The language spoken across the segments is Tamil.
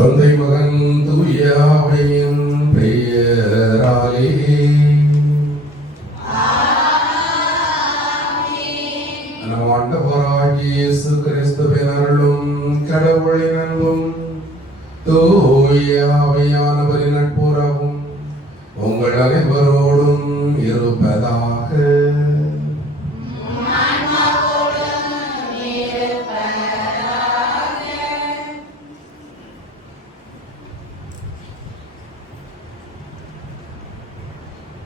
தந்தை மகன் தூய ஆவியின் பெயராலே நம் ஆண்டவராகிய இயேசு கிறிஸ்துவின் அருளும் கடவுளின் அன்பும் தூய ஆவியானவரின் நட்புறவும் உங்கள் அனைவரோடும் இருப்பதாக.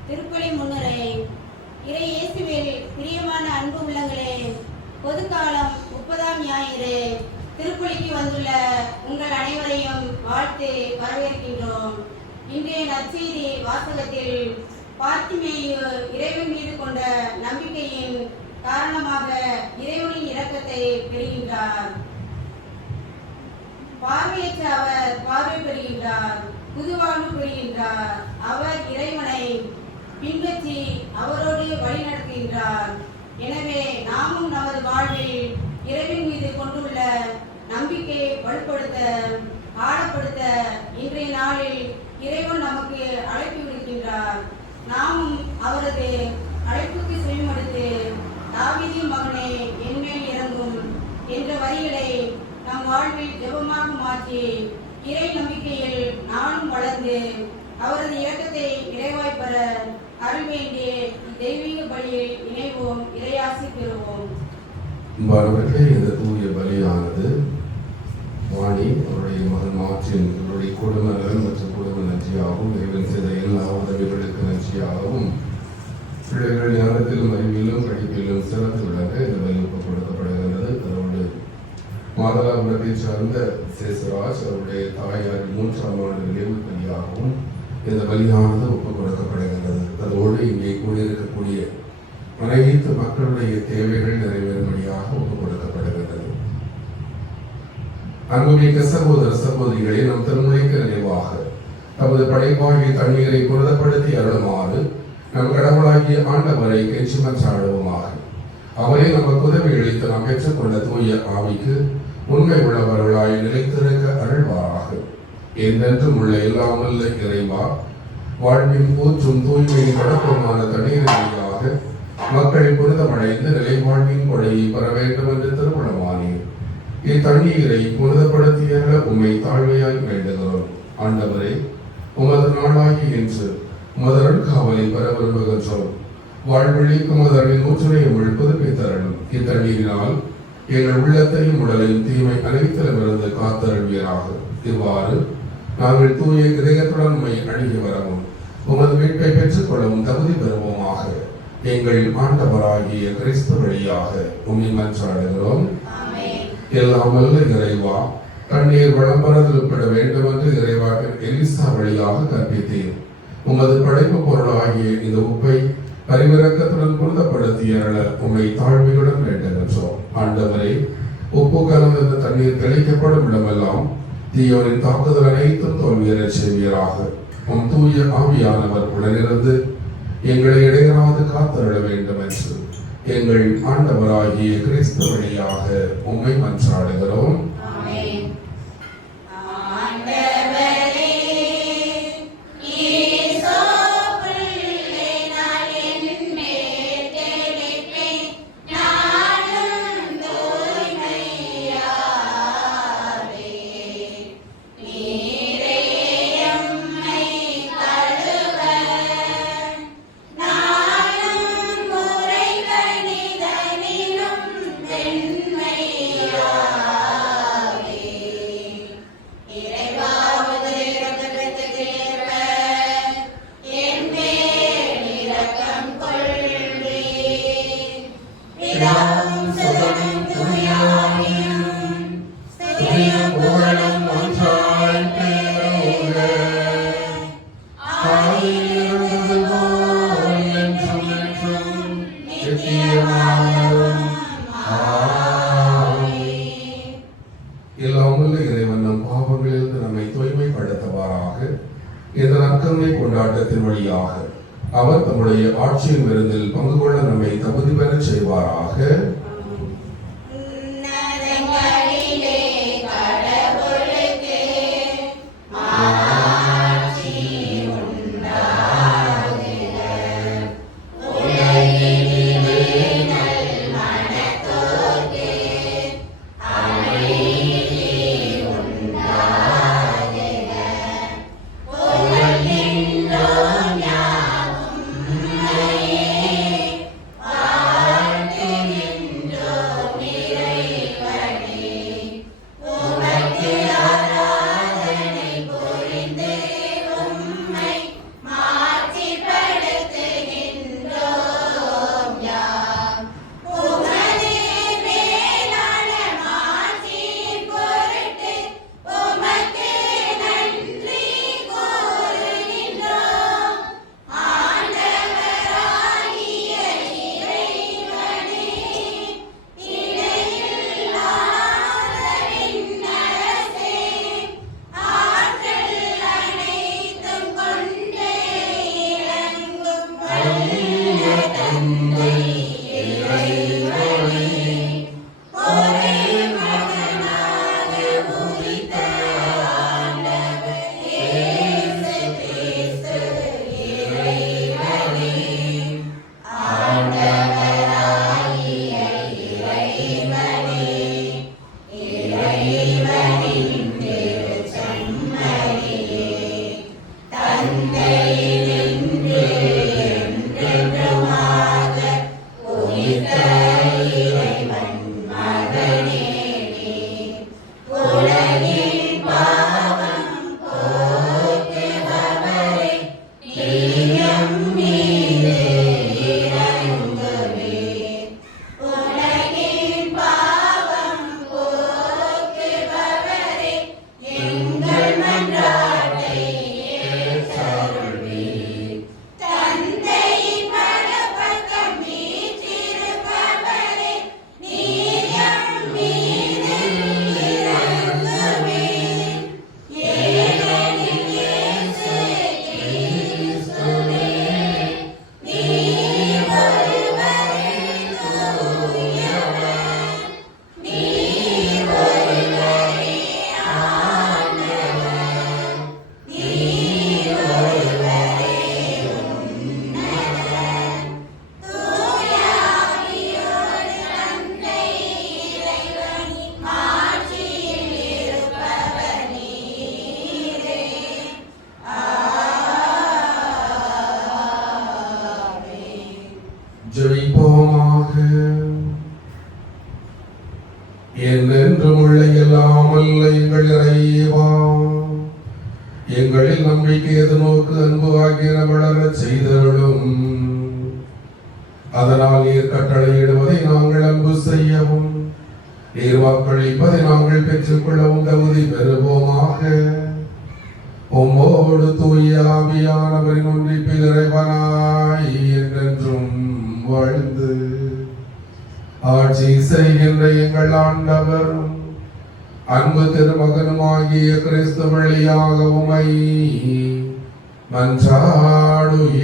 திருப்பலி முன்னுரை. இறை இயேசுவில் பிரியமான அன்பு உள்ளங்களே, பொதுக்காலம் 30ஆம் ஞாயிறு திருப்பலிக்கு வந்துள்ள உங்கள் அனைவரையும் வாழ்த்து வரவேற்கின்றோம். இன்றைய நற்செய்தி வாசகத்தில் பார்த்திமேயு இறைவன் மீது கொண்ட நம்பிக்கையின் காரணமாக இறைவனின் இரக்கத்தை பெறுகின்றார். பார்வையற்ற அவர் பார்வை பெறுகின்றார், புதுவாழ்வு பெறுகின்றார். அவர் இறைவனை பின்பற்றி அவரோடு வழி நடத்துகின்றார். எனவே நாமும் நமது வாழ்வில் இறைவன் மீது கொண்டுள்ள நம்பிக்கையை வலுப்படுத்த ஆழப்படுத்த இன்றைய நாளில் இறைவன் நமக்கு அழைப்பு விடுக்கின்றார். நாமும் அவரது அழைப்புக்கு செவிமடுத்து தாவீதின் மகனே என்மேல் இறங்கும் என்ற வரிகளை நம் வாழ்வில் ஜெபமாக மாற்றி இறை நம்பிக்கையில் நானும் வளர்ந்து அவரது இரக்கத்தை நிறைவாய் பெற அருள் வேண்டிய தெய்வீக பலியில் இணைவோம், இறையாசி பெறுவோம். இந்த தூய பலியானது வாணி அவருடைய மகன் மாற்றின் அவருடைய குடும்ப நலன் மற்றும் குடும்ப நன்றியாகவும் இறைவன் செய்த எல்லா உதவிகளுக்கு நன்றியாகவும் பிள்ளைகள் ஞானத்திலும் அறிவிலும் படிப்பிலும் சிறந்து விளங்க இந்த பலி ஒப்புக் கொடுக்கப்படுகின்றது. அதோடு மாதலாபுரத்தை சார்ந்த சேசுராஜ் அவருடைய தாயாரின் 3ஆம் ஆண்டு நினைவு பலியாகவும் இந்த பலியானது ஒப்புக் கொடுக்கப்படுகின்றது. அதோடு இங்கே கூடியிருக்கக்கூடிய அனைத்து மக்களுடைய தேவைகள் நிறைவேறும்படியாக ஒப்புக் கொடுக்கப்படுகின்றது. அன்புமிக்க சகோதர சகோதரிகளை நம் திருமுறைக்கு நினைவாக தமது படைப்பாகிய தண்ணீரை புனிதப்படுத்தி அருளுமாறு நம் கடவுளாகிய ஆண்டவரை கெஞ்சி மன்றாடுவோமாக. அவரே நமக்கு உதவி அளித்து நாம் பெற்றுக்கொண்ட தூய ஆவிக்கு உண்மை உள்ளவர்களாய் நிலைத்திருக்க அருள்வாராக. என்றென்றும் உள்ள எல்லாமல்ல இறைவா, வாழ்வின் ஊற்றும் தூய்மையின் வழக்கமான தண்ணீர் வழியாக மக்கள் புனிதமடைந்து நிலை வாழ்வின் கொடையை பெற வேண்டும் என்று திருமணமானீர். இத்தண்ணீரை புனிதப்படுத்திய உம்மை தாழ்மையாய் வேண்டுகிறோம். ஆண்டவரே, உமது நாளாகி என்று உமது அருட்காவலை பெற விரும்புகின்றோம். வாழ்வழிக்கும் உமது ஊற்றினை உங்கள் புதுப்பித்தரணும். இத்தண்ணீரினால் எங்கள் உள்ளத்தையும் உடலையும் தீமை அனைத்திலுமிருந்து காத்தருள்வீராக. செய்வீராக. இவ்வாறு நாங்கள் தூய இதயத்துடன் உம்மை அணுகி வரவும் உமது மீட்பை பெற்றுக் கொள்ளவும் தகுதி பெறுவோமாக. எங்கள் ஆண்டவராகிய கிறிஸ்து வழியாக உம்மை மன்றாடுகிறோம். எல்லாம் வல்ல இறைவா, தண்ணீர் விளம்பர திருப்பிட வேண்டும் என்று இறைவாவின் எலிசா வழியாக கற்பித்தீர். உமது படைப்பு பொருளாகிய இந்த உப்பை பரிவிறக்கத்துடன் புனிதப்படுத்தி அருள உம்மை தாழ்மையுடன் வேண்டுகின்றோம். ஆண்டவரே, உப்பு கலந்த இந்த தண்ணீர் தெளிக்கப்படும் இடமெல்லாம் தீயோனின் தாக்குதல் அனைத்தும் தோல்வியறச் செய்வீராக. உம் தூய ஆவியானவர் உடனிருந்து எங்களை இடையராது காத்தருள வேண்டும் என்று எங்கள் ஆண்டவராகிய கிறிஸ்து வழியாக உம்மை மன்றாடுகிறோம். கொண்டாட்டத்தின் வழியாக அவர் தம்முடைய ஆட்சியின் விருந்தில் பங்கு கொள்ள நம்மை தகுதி பெற செய்வாராக. இறைவா, எங்களில் நம்பிக்கை எதிர்நோக்கு அன்பு ஆகியன வளரச் செய்தருளும். அதனால் நீர் கட்டளையிடுவதை நாங்கள் அன்பு செய்யவும், நீர் வாக்களிப்பதை நாங்கள் பெற்றுக்கொள்ளவும் தகுதி பெறுவோமாக. உம்மோடு தூய ஆவியானவரின் ஒன்றிப்பில் இறைவனாய் என்றென்றும் வாழ்ந்து ஆட்சி செய்கின்ற எங்கள் ஆண்டவரும் அன்பு திருமகனுமாகிய கிறிஸ்து வழியாக உம்மை மன்றாடுகிறோம்.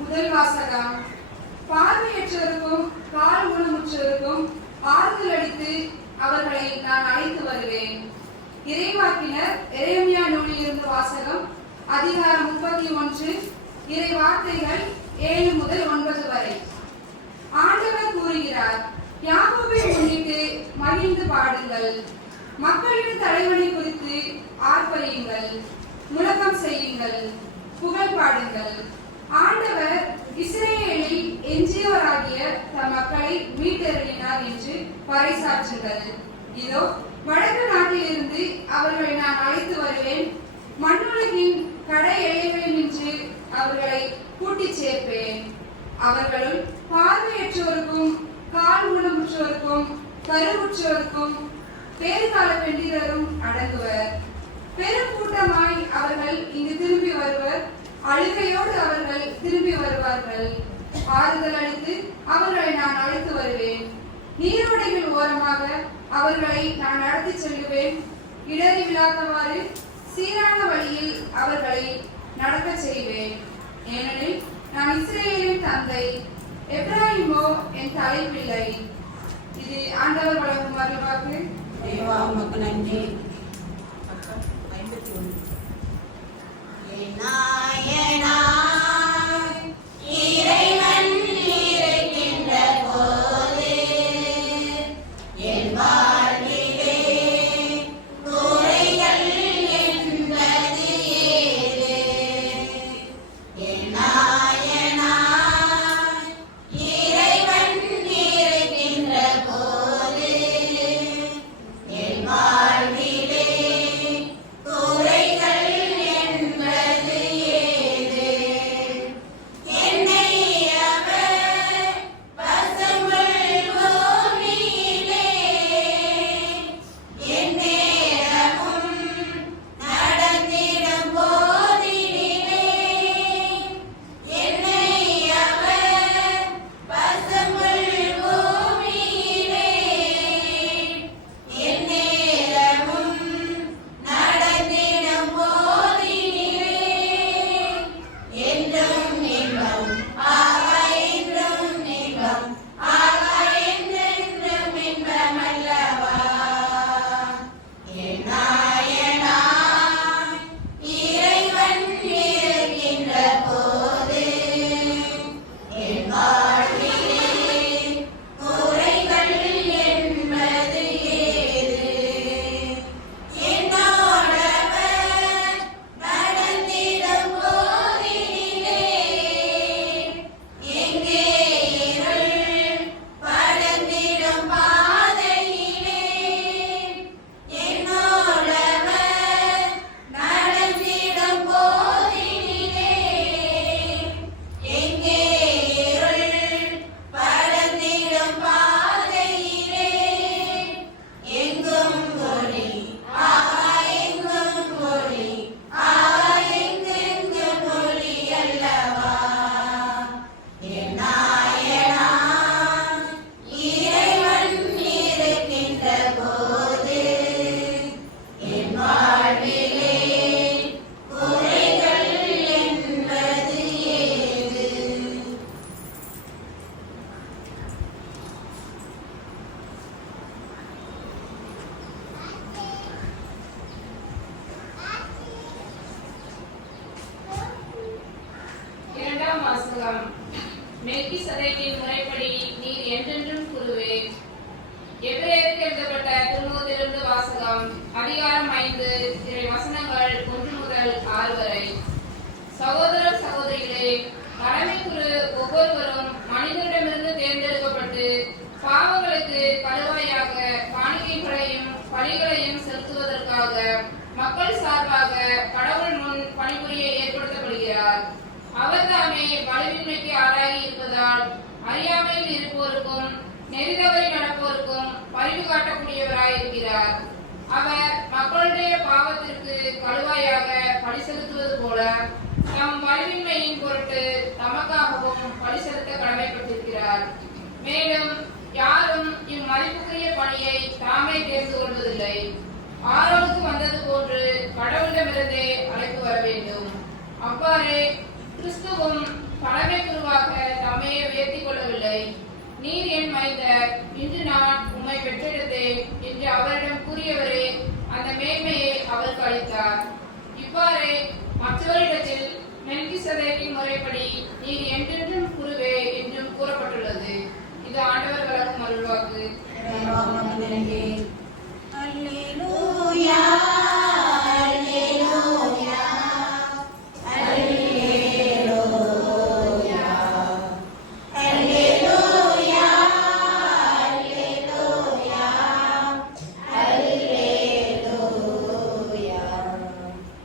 முதல் வாசகம். பார்வையற்றோருக்கும் கால் ஊனமுற்றோருக்கும் ஆறுதல் அளித்து அவர்களை நான் அழைத்து வருவேன். இறைவாக்கினர் எரேமியா நூலிலிருந்து வாசகம். அதிகாரம் 31, இறை வார்த்தைகள் 7 முதல் 9 வரை. ஆண்டவர் கூறுகிறார், யாக்கோபை முன்னிட்டு மகிழ்ந்து பாடுங்கள், மக்களின் தலைவனை குறித்து ஆர்ப்பரியுங்கள், முழக்கம் செய்யுங்கள், புகழ் பாடுங்கள். ஆண்டவர் இஸ்ரேலில் எஞ்சியோராகிய தம் மக்களை மீட்டெறினார் என்று பறைசாற்றுங்கள். இதோ வடக்கு நாட்டிலிருந்து அவர்களை நான் அழைத்து வருவேன். மண்ணுலகின் கடை எல்லைகளில் நின்று அவர்களை கூட்டிச் சேர்ப்பேன். அவர்களுள் பார்வையற்றோருக்கும் கால் ஊனமுற்றோருக்கும் கருவுற்றோருக்கும் பேறுகால பெண்டிரரும் அடங்குவர். பெரும் கூட்டமாய் அவர்கள் இங்கு திரும்பி வருவர். அழுகையோடு அவர்கள் திரும்பி வருவார்கள். ஆறுதல் அளித்து அவர்களை நான் அழைத்து வருவேன். நீரோடைகள் ஓரமாக அவர்களை நான் நடத்தி செல்லுவேன். இடறி விழாதவாறு சீரான வழியில் அவர்களை நடக்க செய்வேன். ஏனெனில் நான் இஸ்ரேலின் தந்தை, எப்ராஹிமோ என் தலைப்பிள்ளை. இது ஆண்டவர் வழங்கும் அருள்வாக்கு. தேவா உமக்கு நன்றி. இறைவன் இருக்கின்ற போது என் வாழ்விலே குறைகள் என்பது ஏது? என் நாயனாய் இறைவன் இருக்கின்ற போது என் வாழ்விலே குறைகள் என்பது அதிகாரம் 5 இறை வசனங்கள் 1 முதல் 6 வரை. சகோதர சகோதரிகளே, தலைமை குரு ஒவ்வொருவரும் மனிதனிடமிருந்து தேர்ந்தெடுக்கப்பட்டு பாவங்களுக்கு கழுவாயாக காணிக்கைகளையும் பலிகளையும் செலுத்துவதற்காக மக்கள் சார்பாக கடவுள் முன் பணிபுரிய ஏற்படுத்தப்படுகிறார். அவர் தாமே வலுவின்மைக்கு ஆளாகி இருப்பதால் அறியாமையில் இருப்போருக்கும் நெறிதவறி நடப்போருக்கும் பரிவு காட்டக்கூடியவராய் இருக்கிறார். அவர் மக்களுடைய பாவத்திற்கு கழுவாயாக பலி செலுத்துவது போல தம் வலுவின்மையின் பொருட்டு தமக்காகவும் பலி செலுத்த கடமைப்பட்டிருக்கிறார். மேலும் யாரும் இம்மதிப்புக்குரிய பணியை தாமே தேர்ந்து கொள்வதில்லை. ஆரோனுக்கு வந்தது போன்று கடவுளிடமிருந்தே அழைப்பு வர வேண்டும். அவ்வாறே கிறிஸ்துவும் தலைமை குருவாக தம்மையை உயர்த்திக் கொள்ளவில்லை. நீர் என் மைந்தர், இன்று நான் உம்மை பெற்றெடுத்தேன் என்று அவரிடம் கூறியவரே அந்த மேன்மையை அவருக்கு அளித்தார். இவ்வாறே மற்றவரிடத்தில் மெல்கிசதேக்கின் முறைப்படி நீர் என்றென்றும் குருவே என்றும் கூறப்பட்டுள்ளது. இது ஆண்டவர் வழங்கும் அருள்வாக்கு. அல்லேலூயா, அல்லேலூயா, அல்லேலூயா, அல்லேலூயா, அல்லேலூயா.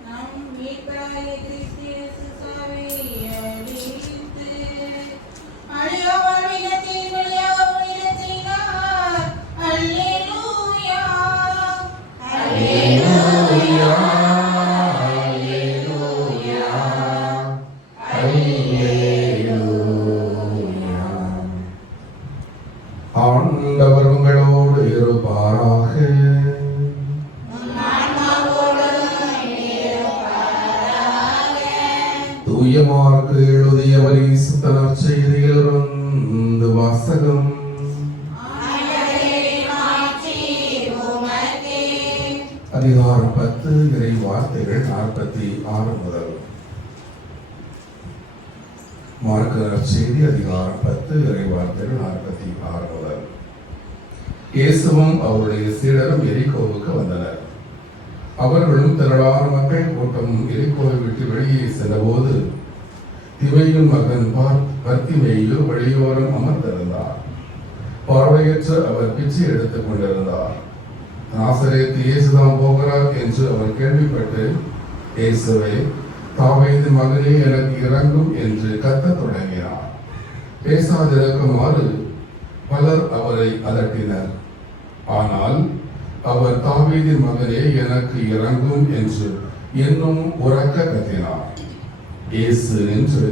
நம் மீட்பராகிய கிறிஸ்து இயேசுவை அளித்து அழியா வாழ்விடத்தை வழியாக உயிரத்தினார். அல்லேலூயா, அல்லேலூயா, அல்லேலூயா, அல்லேலூயா. ஆண்டவர் உங்களோடு இருப்பாராக. தூய மார்க்கு எழுதிய பரிசுத்த நற்செய்தியிலிருந்து வாசகம். அதிகாரம் 10 இறை வார்த்தைகள் 46 முதல். மார்க்கு நற்செய்தி அதிகாரம் 10 இறை வார்த்தைகள் 46 முதல். இயேசுவும் அவருடைய சீடரும் எரிகோவுக்கு வந்தனர். அவர்களும் திரளான மக்கள் கூட்டம் எரிகோவை விட்டு வெளியே சென்றபோது திமையின் மகன் பர்த்திமேயு வழியோரம் அமர்ந்திருந்தார். பார்வையற்ற அவர் பிச்சை எடுத்துக் கொண்டிருந்தார். நாசரேத்து இயேசுதான் போகிறார் என்று அவர் கேள்விப்பட்டு, இயேசுவே, தாவீது மகனே, எனக்கு இறங்கும் என்று கத்தத் தொடங்கினார். பேசாதிருக்குமாறு பலர் அவரை அதட்டினர். ஆனால் அவர் தாவீதின் மகனே, எனக்கு இறங்கும் என்று இன்னும் உரக்க கத்தினார். இயேசு நின்று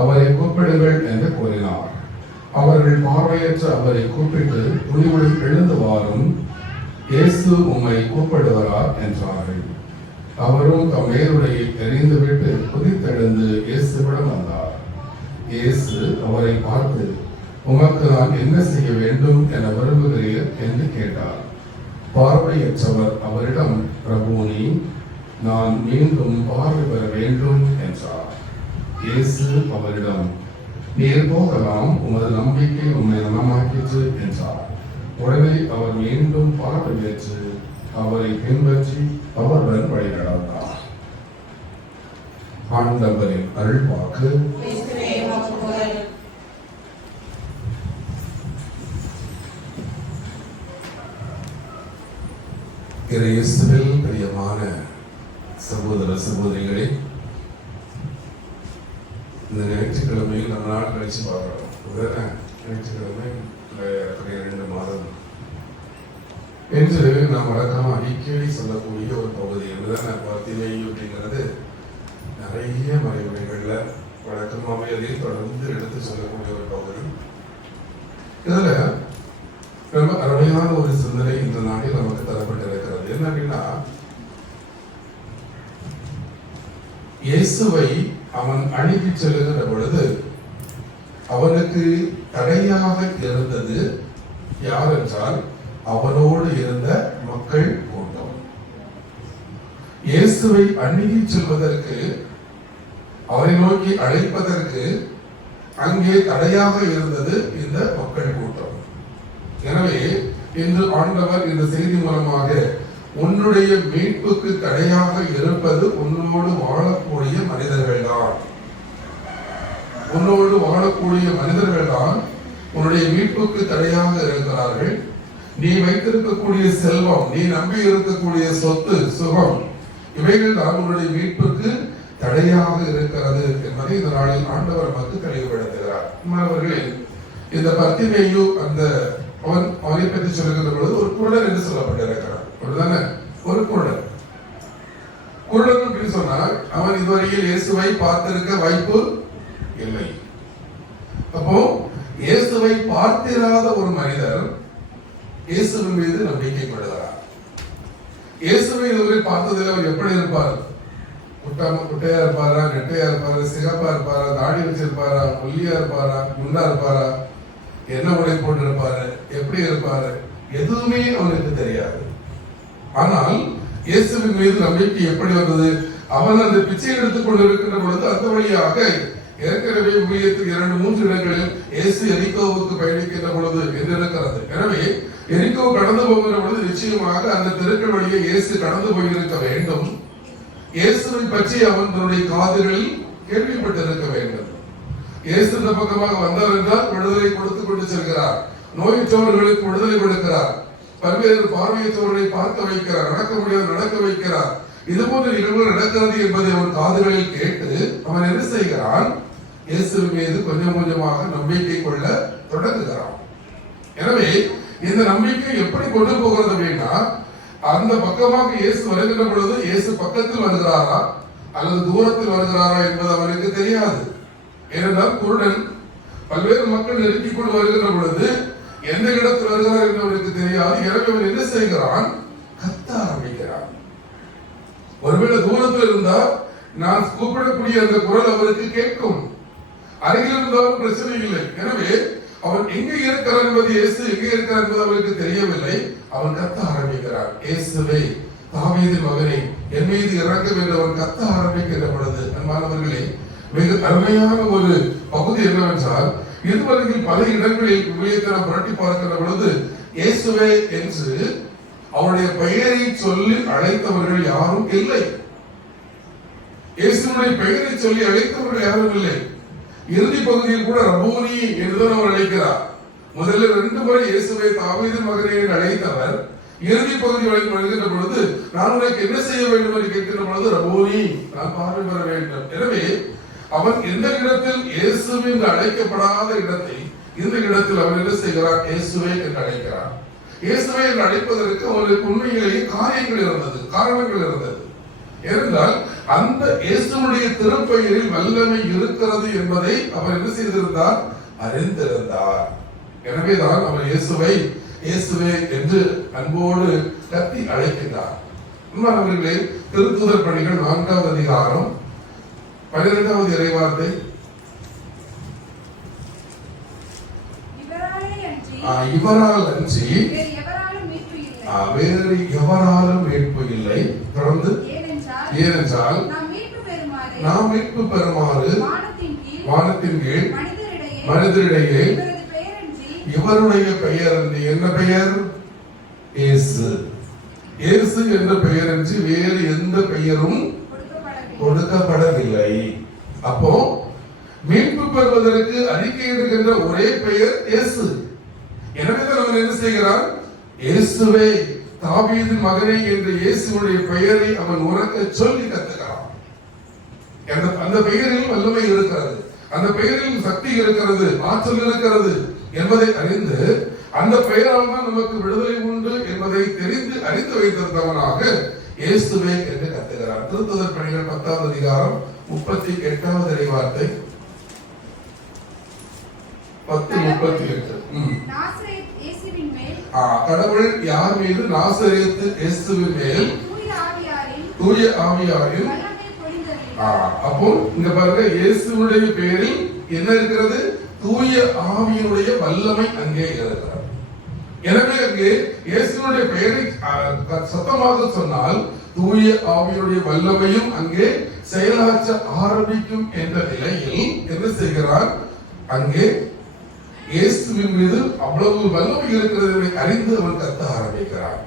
அவரை கூப்பிடுங்கள் என்று கூறினார். அவர்கள் பார்வையற்ற அவரை கூப்பிட்டு துணிவுடன் எழுந்து வாரும், இயேசு உம்மை கூப்பிடுகிறார் என்றார்கள். அவரும் தம் மேலுடையை எறிந்துவிட்டு குதித்தெழுந்து இயேசுவிடம் வந்தார். இயேசு அவரை பார்த்து, உமக்கு நான் என்ன செய்ய வேண்டும் என விரும்புகிறீர் என்று கேட்டார். பார்வையற்றவர் அவரிடம், பிரபுனி, நான் மீண்டும் பார்வை பெற வேண்டும் என்றார். இயேசு அவரிடம், நீர் போகலாம், உமது நம்பிக்கை உம்மை நலமாக்கிற்று என்றார். உடனே அவர் மீண்டும் பார்வை பெற்று அவரை பின்பற்றி அவருடன் வழி நடந்தார். ஆண்டவரின் அருள்வாக்கு. இயேசுவில் பிரியமான சகோதர சகோதரிகளே, இந்த ஞாயிற்றுக்கிழமையில் நம்ம நாள் கழிச்சு பார்க்கிறோம். ஞாயிற்றுக்கிழமை 2 மாதம் என்று நாம் வழக்கமா அடிக்கடி சொல்லக்கூடிய ஒரு பகுதி என்பதுதான் பர்த்திமேயு அப்படிங்கிறது. நிறைய மறைமுறைகள்ல வழக்கமாகவே அதையும் தொடர்ந்து எடுத்து சொல்லக்கூடிய ஒரு பகுதி. இதுல ரொம்ப அருமையான ஒரு சிந்தனை இந்த நாளில் நமக்கு தரப்பட்டிருக்கிறது. என்ன அப்படின்னா, இயேசுவை அவன் அணுகி செல்லுகிற பொழுது அவனுக்கு தடையாக இருந்தது யார் என்றால் அவனோடு இருந்த மக்கள் கூட்டம். இயேசுவை அணுகி செல்வதற்கு, அவரை நோக்கி அழைப்பதற்கு அங்கே தடையாக இருந்தது இந்த மக்கள் கூட்டம். எனவே இன்று ஆண்டவர் இந்த செய்தி மூலமாக உன்னுடைய மீட்புக்கு தடையாக இருப்பது உன்னோடு வாழக்கூடிய மனிதர்கள் தான். உன்னோடு வாழக்கூடிய மனிதர்கள் தான் உன்னுடைய மீட்புக்கு தடையாக இருக்கிறார்கள். நீ வைத்திருக்கக்கூடிய செல்வம், நீ நம்பி இருக்கக்கூடிய சொத்து, சுகம், இவைகள் தான் உன்னுடைய மீட்புக்கு தடையாக இருக்கிறது என்பதை இந்த நாளில் ஆண்டவர் நமக்கு தெளிவுபடுத்துகிறார். அவர்களே, இந்த பர்த்திமேயு அவனை பற்றி சொல்லுகின்ற பொழுது ஒரு குருடன் என்று சொல்லப்பட்டிருக்கிறார். ஒரு குருடன். குருடன் அப்படின்னு சொன்னால் அவன் இதுவரையில் இயேசுவை பார்த்திருக்க வாய்ப்பு இல்லை. அப்போ இயேசுவை பார்த்திராத ஒரு மனிதர் இயேசுவின் மீது நம்பிக்கை கொள்கிறார். இயேசுவை இதுவரை பார்த்ததில் அவர் எப்படி இருப்பார்? குட்டையா இருப்பாரா, நெட்டையா இருப்பாரா, சிகப்பா இருப்பாரா, தாடி வச்சிருப்பாரா, ஒல்லியா இருப்பாரா, குண்டா இருப்பாரா, என்ன உடை போட்டு இருப்பாரு, எப்படி இருப்பாரு, எதுவுமே அவனுக்கு தெரியாது. ஆனால் இயேசுவின் மீது நம்பிக்கை எப்படி வந்தது? அவன் அந்த பிச்சை எடுத்துக் கொண்டிருக்கின்ற பொழுது அந்த வழியாக ஏற்கனவே ஊழியத்தில் 2-3 இடங்களில் இயேசு எரிகோவுக்கு பயணிக்கின்ற பொழுது என்றிருக்கிறது. எனவே எரிகோ கடந்து போகின்ற பொழுது நிச்சயமாக அந்த தெருக்கள் வழியை இயேசு கடந்து போயிருக்க வேண்டும். இயேசுவை பற்றி அவன் தன்னுடைய காதுகளில் கேள்விப்பட்டிருக்க வேண்டும். இயேசு இந்த பக்கமாக வந்தவர் என்றால் விடுதலை கொடுத்துக் கொண்டு செல்கிறார், நோயுற்றவர்களுக்கு விடுதலை கொடுக்கிறார், பல்வேறு பார்வையற்றவர்களை பார்க்க வைக்கிறார், நடக்க முடியாது நடக்க வைக்கிறார். இது போன்ற நிகழ்வுகள் நடக்கிறது என்பதை அவன் காதுகளில் கேட்டு அவன் என்ன செய்கிறான்? இயேசுவின் மீது கொஞ்சம் கொஞ்சமாக நம்பிக்கை கொள்ள தொடங்குகிறான். எனவே இந்த நம்பிக்கை எப்படி கொண்டு போகிறது அப்படின்னா, அந்த பக்கமாக இயேசு வருகின்ற பொழுது இயேசு பக்கத்தில் வருகிறாரா அல்லது தூரத்தில் வருகிறாரா என்பது அவனுக்கு தெரியாது. ஏனென்றால் குருடன் பல்வேறு மக்கள் நெருக்கிக் கொண்டு வருகின்ற பொழுது எந்த இடத்தில் வருகிறார் என்று அவனுக்கு தெரியாது. எனவே அவன் என்ன செய்கிறான்? கத்த ஆரம்பிக்கிறான். ஒருவேளை தூரத்தில் இருந்தால் நான் கூப்பிடக்கூடிய அந்த குரல் அவருக்கு கேட்கும், அருகில் இருந்தாலும் பிரச்சனை இல்லை. எனவே அவன் எங்கே இருக்கிறார் என்பது, இயேசு எங்கே இருக்கிறார் என்பது அவருக்கு தெரியவில்லை. அவன் கத்த ஆரம்பிக்கிறான், இயேசுவே தாவீதின் மகனே என் மீது இறங்கும் என்று அவன் கத்த ஆரம்பிக்கின்ற பொழுது, அன்பானவர்களே, மிக அருமையான ஒரு பகுதி என்னவென்றால், இதுவரையில் பல இடங்களில் ஊழியத்தை புரட்டி பார்க்கின்ற பொழுது இயேசுவே என்று அவருடைய பெயரை சொல்லி அழைத்தவர்கள் யாரும் இல்லை. இயேசுடைய பெயரை சொல்லி அழைத்தவர்கள் யாரும் இல்லை. இறுதி பகுதியில் கூட ரபூனி என்றுதான் அவர் அழைக்கிறார். முதல்ல 2 முறை இயேசுவை தாவீதின் மகனே என்று அழைத்தவர் இறுதி பகுதி வருகின்ற பொழுது நான் உனக்கு என்ன செய்ய வேண்டும் என்று கேட்கின்ற பொழுது ரபூனி, நான் பார்வை பெற வேண்டும். எனவே அவன் எந்த இடத்தில் இயேசுவை என்று அழைக்கப்படாத இடத்தை இந்த இடத்தில் அவன் என்ன செய்கிறார்? இயேசுவை என்று அழைக்கிறார். இயேசுவை என்று அழைப்பதற்கு அவனுக்கு உண்மையிலேயே காரியங்கள் இருந்தது, காரணங்கள் இருந்தது. ஏனென்றால் அந்த இயேசுடைய திருப்பெயரில் வல்லமை இருக்கிறது என்பதை அவர் என்ன செய்திருந்தார்? அறிந்திருந்தார். எனவேதான் அவர் இயேசுவை இயேசுவே என்று அன்போடு கத்தி அழைக்கின்றார். அவர்களே, திருத்துதர் பணிகள் 4வது அதிகாரம் 12வது இறைவார்த்தை. இவரால் அன்றி வேறு எவராலும் மீட்பு இல்லை. தொடர்ந்து, ஏனென்றால் நாம் மீட்பு பெறுமாறு வானத்தின் கீழ் மனிதரிடையே இவருடைய பெயர் அன்றி, என்ன பெயர்? இயேசு. இயேசு என்ற பெயர் அன்றி வேறு எந்த பெயரும் கொடுக்கப்படவில்லை. அப்போ மீட்பு பெறுவதற்கு அறிக்கையிடுகின்ற ஒரே பெயர் இயேசு. எனவே அவன் என்ன செய்கிறான்? இயேசுவே தாவீதின் மகனே என்ற இயேசுடைய பெயரை அவன் உரக்க சொல்லி கத்துகிறான். அந்த பெயரில் வல்லமை இருக்கிறது, அந்த பெயரில் சக்தி இருக்கிறது, ஆற்றல் இருக்கிறது என்பதை அறிந்து அந்த பெயரால் தான் நமக்கு விடுதலை உண்டு என்பதை தெரிந்து அறிந்து வைத்திருந்தவனாக இயேசுவே என்று கத்துகிறார். திருத்துதர் பணிகள் 10வது அதிகாரம் 38வது இறைவார்த்தை. 10:38. கடவுள் யார் மீது? நாசரேத்து இயேசுவின் மேல் தூய ஆவியாரின். அப்போ இங்க பாருங்க, இயேசுடைய பெயரில் என்ன இருக்கிறது? தூய ஆவியினுடைய வல்லமை அங்கே இருக்கிறது. எனவே அங்கே இயேசுடைய பெயரை சத்தமாக சொன்னால் தூய ஆவியினுடைய வல்லமையும் அங்கே செயலாற்ற ஆரம்பிக்கும் என்ற நிலையில் என்ன செய்கிறார்? அங்கே இயேசுவின் மீது அவ்வளவு வல்லமை இருக்கிறது அறிந்து அவன் கத்த ஆரம்பிக்கிறார்.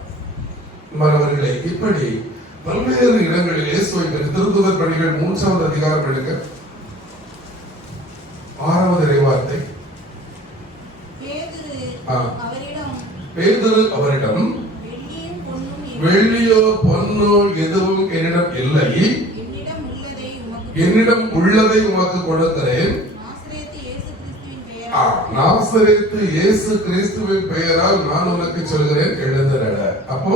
மாணவர்களே, இப்படி பல்வேறு இடங்களில் இயேசுவை திருத்துதர் பணிகள் 3வது அதிகாரம் எடுக்க 6வது இறைவார்த்தை. பேதுரு அவரிடம், வெள்ளியோ பொன்னோ எதுவும் என்னிடம் இல்லை, என்னிடம் உள்ளதை உமக்கு கொடுக்கிறேன். நாசரேத்து இயேசு கிறிஸ்துவின் பெயரால் நான் உனக்கு சொல்கிறேன், எழுந்து நட. அப்போ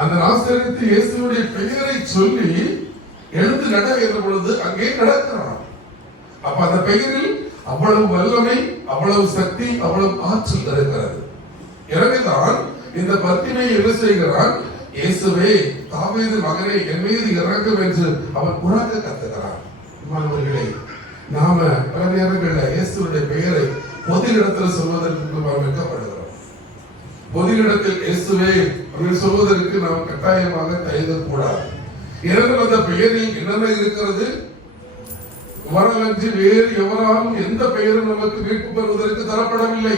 அந்த நாசரேத்து இயேசுடைய பெயரை சொல்லி எழுந்து நட என்ற பொழுது அங்கே நடக்கிறான். அப்ப அந்த பெயரில் அவ்வளவு வல்லமை, அவ்வளவு சக்தி, அவ்வளவு ஆற்றல் இருக்கிறது. எனவேதான் இந்த பத்தினை என்ன செய்கிறான், இயேசுவே தாவீது மகனே என் மீது இறங்கும் என்று அவன் உறக்க கத்துகிறான். மாணவர்களே, நாம பல நேரங்களில் இயேசுடைய பெயரை பொது இடத்தில் சொல்வதற்கு நாம் வெட்கப்படுகிறோம். பொது இடத்தில் இயேசுவே அப்படின்னு சொல்வதற்கு நாம் கட்டாயமாக தயங்கக்கூடாது. ஏனென்றால் அந்த பெயரில் என்னென்ன இருக்கிறது, வரலன்றி வேறு எவராலும் எந்த பெயரும் நமக்கு மீட்பு பெறுவதற்கு தரப்படவில்லை.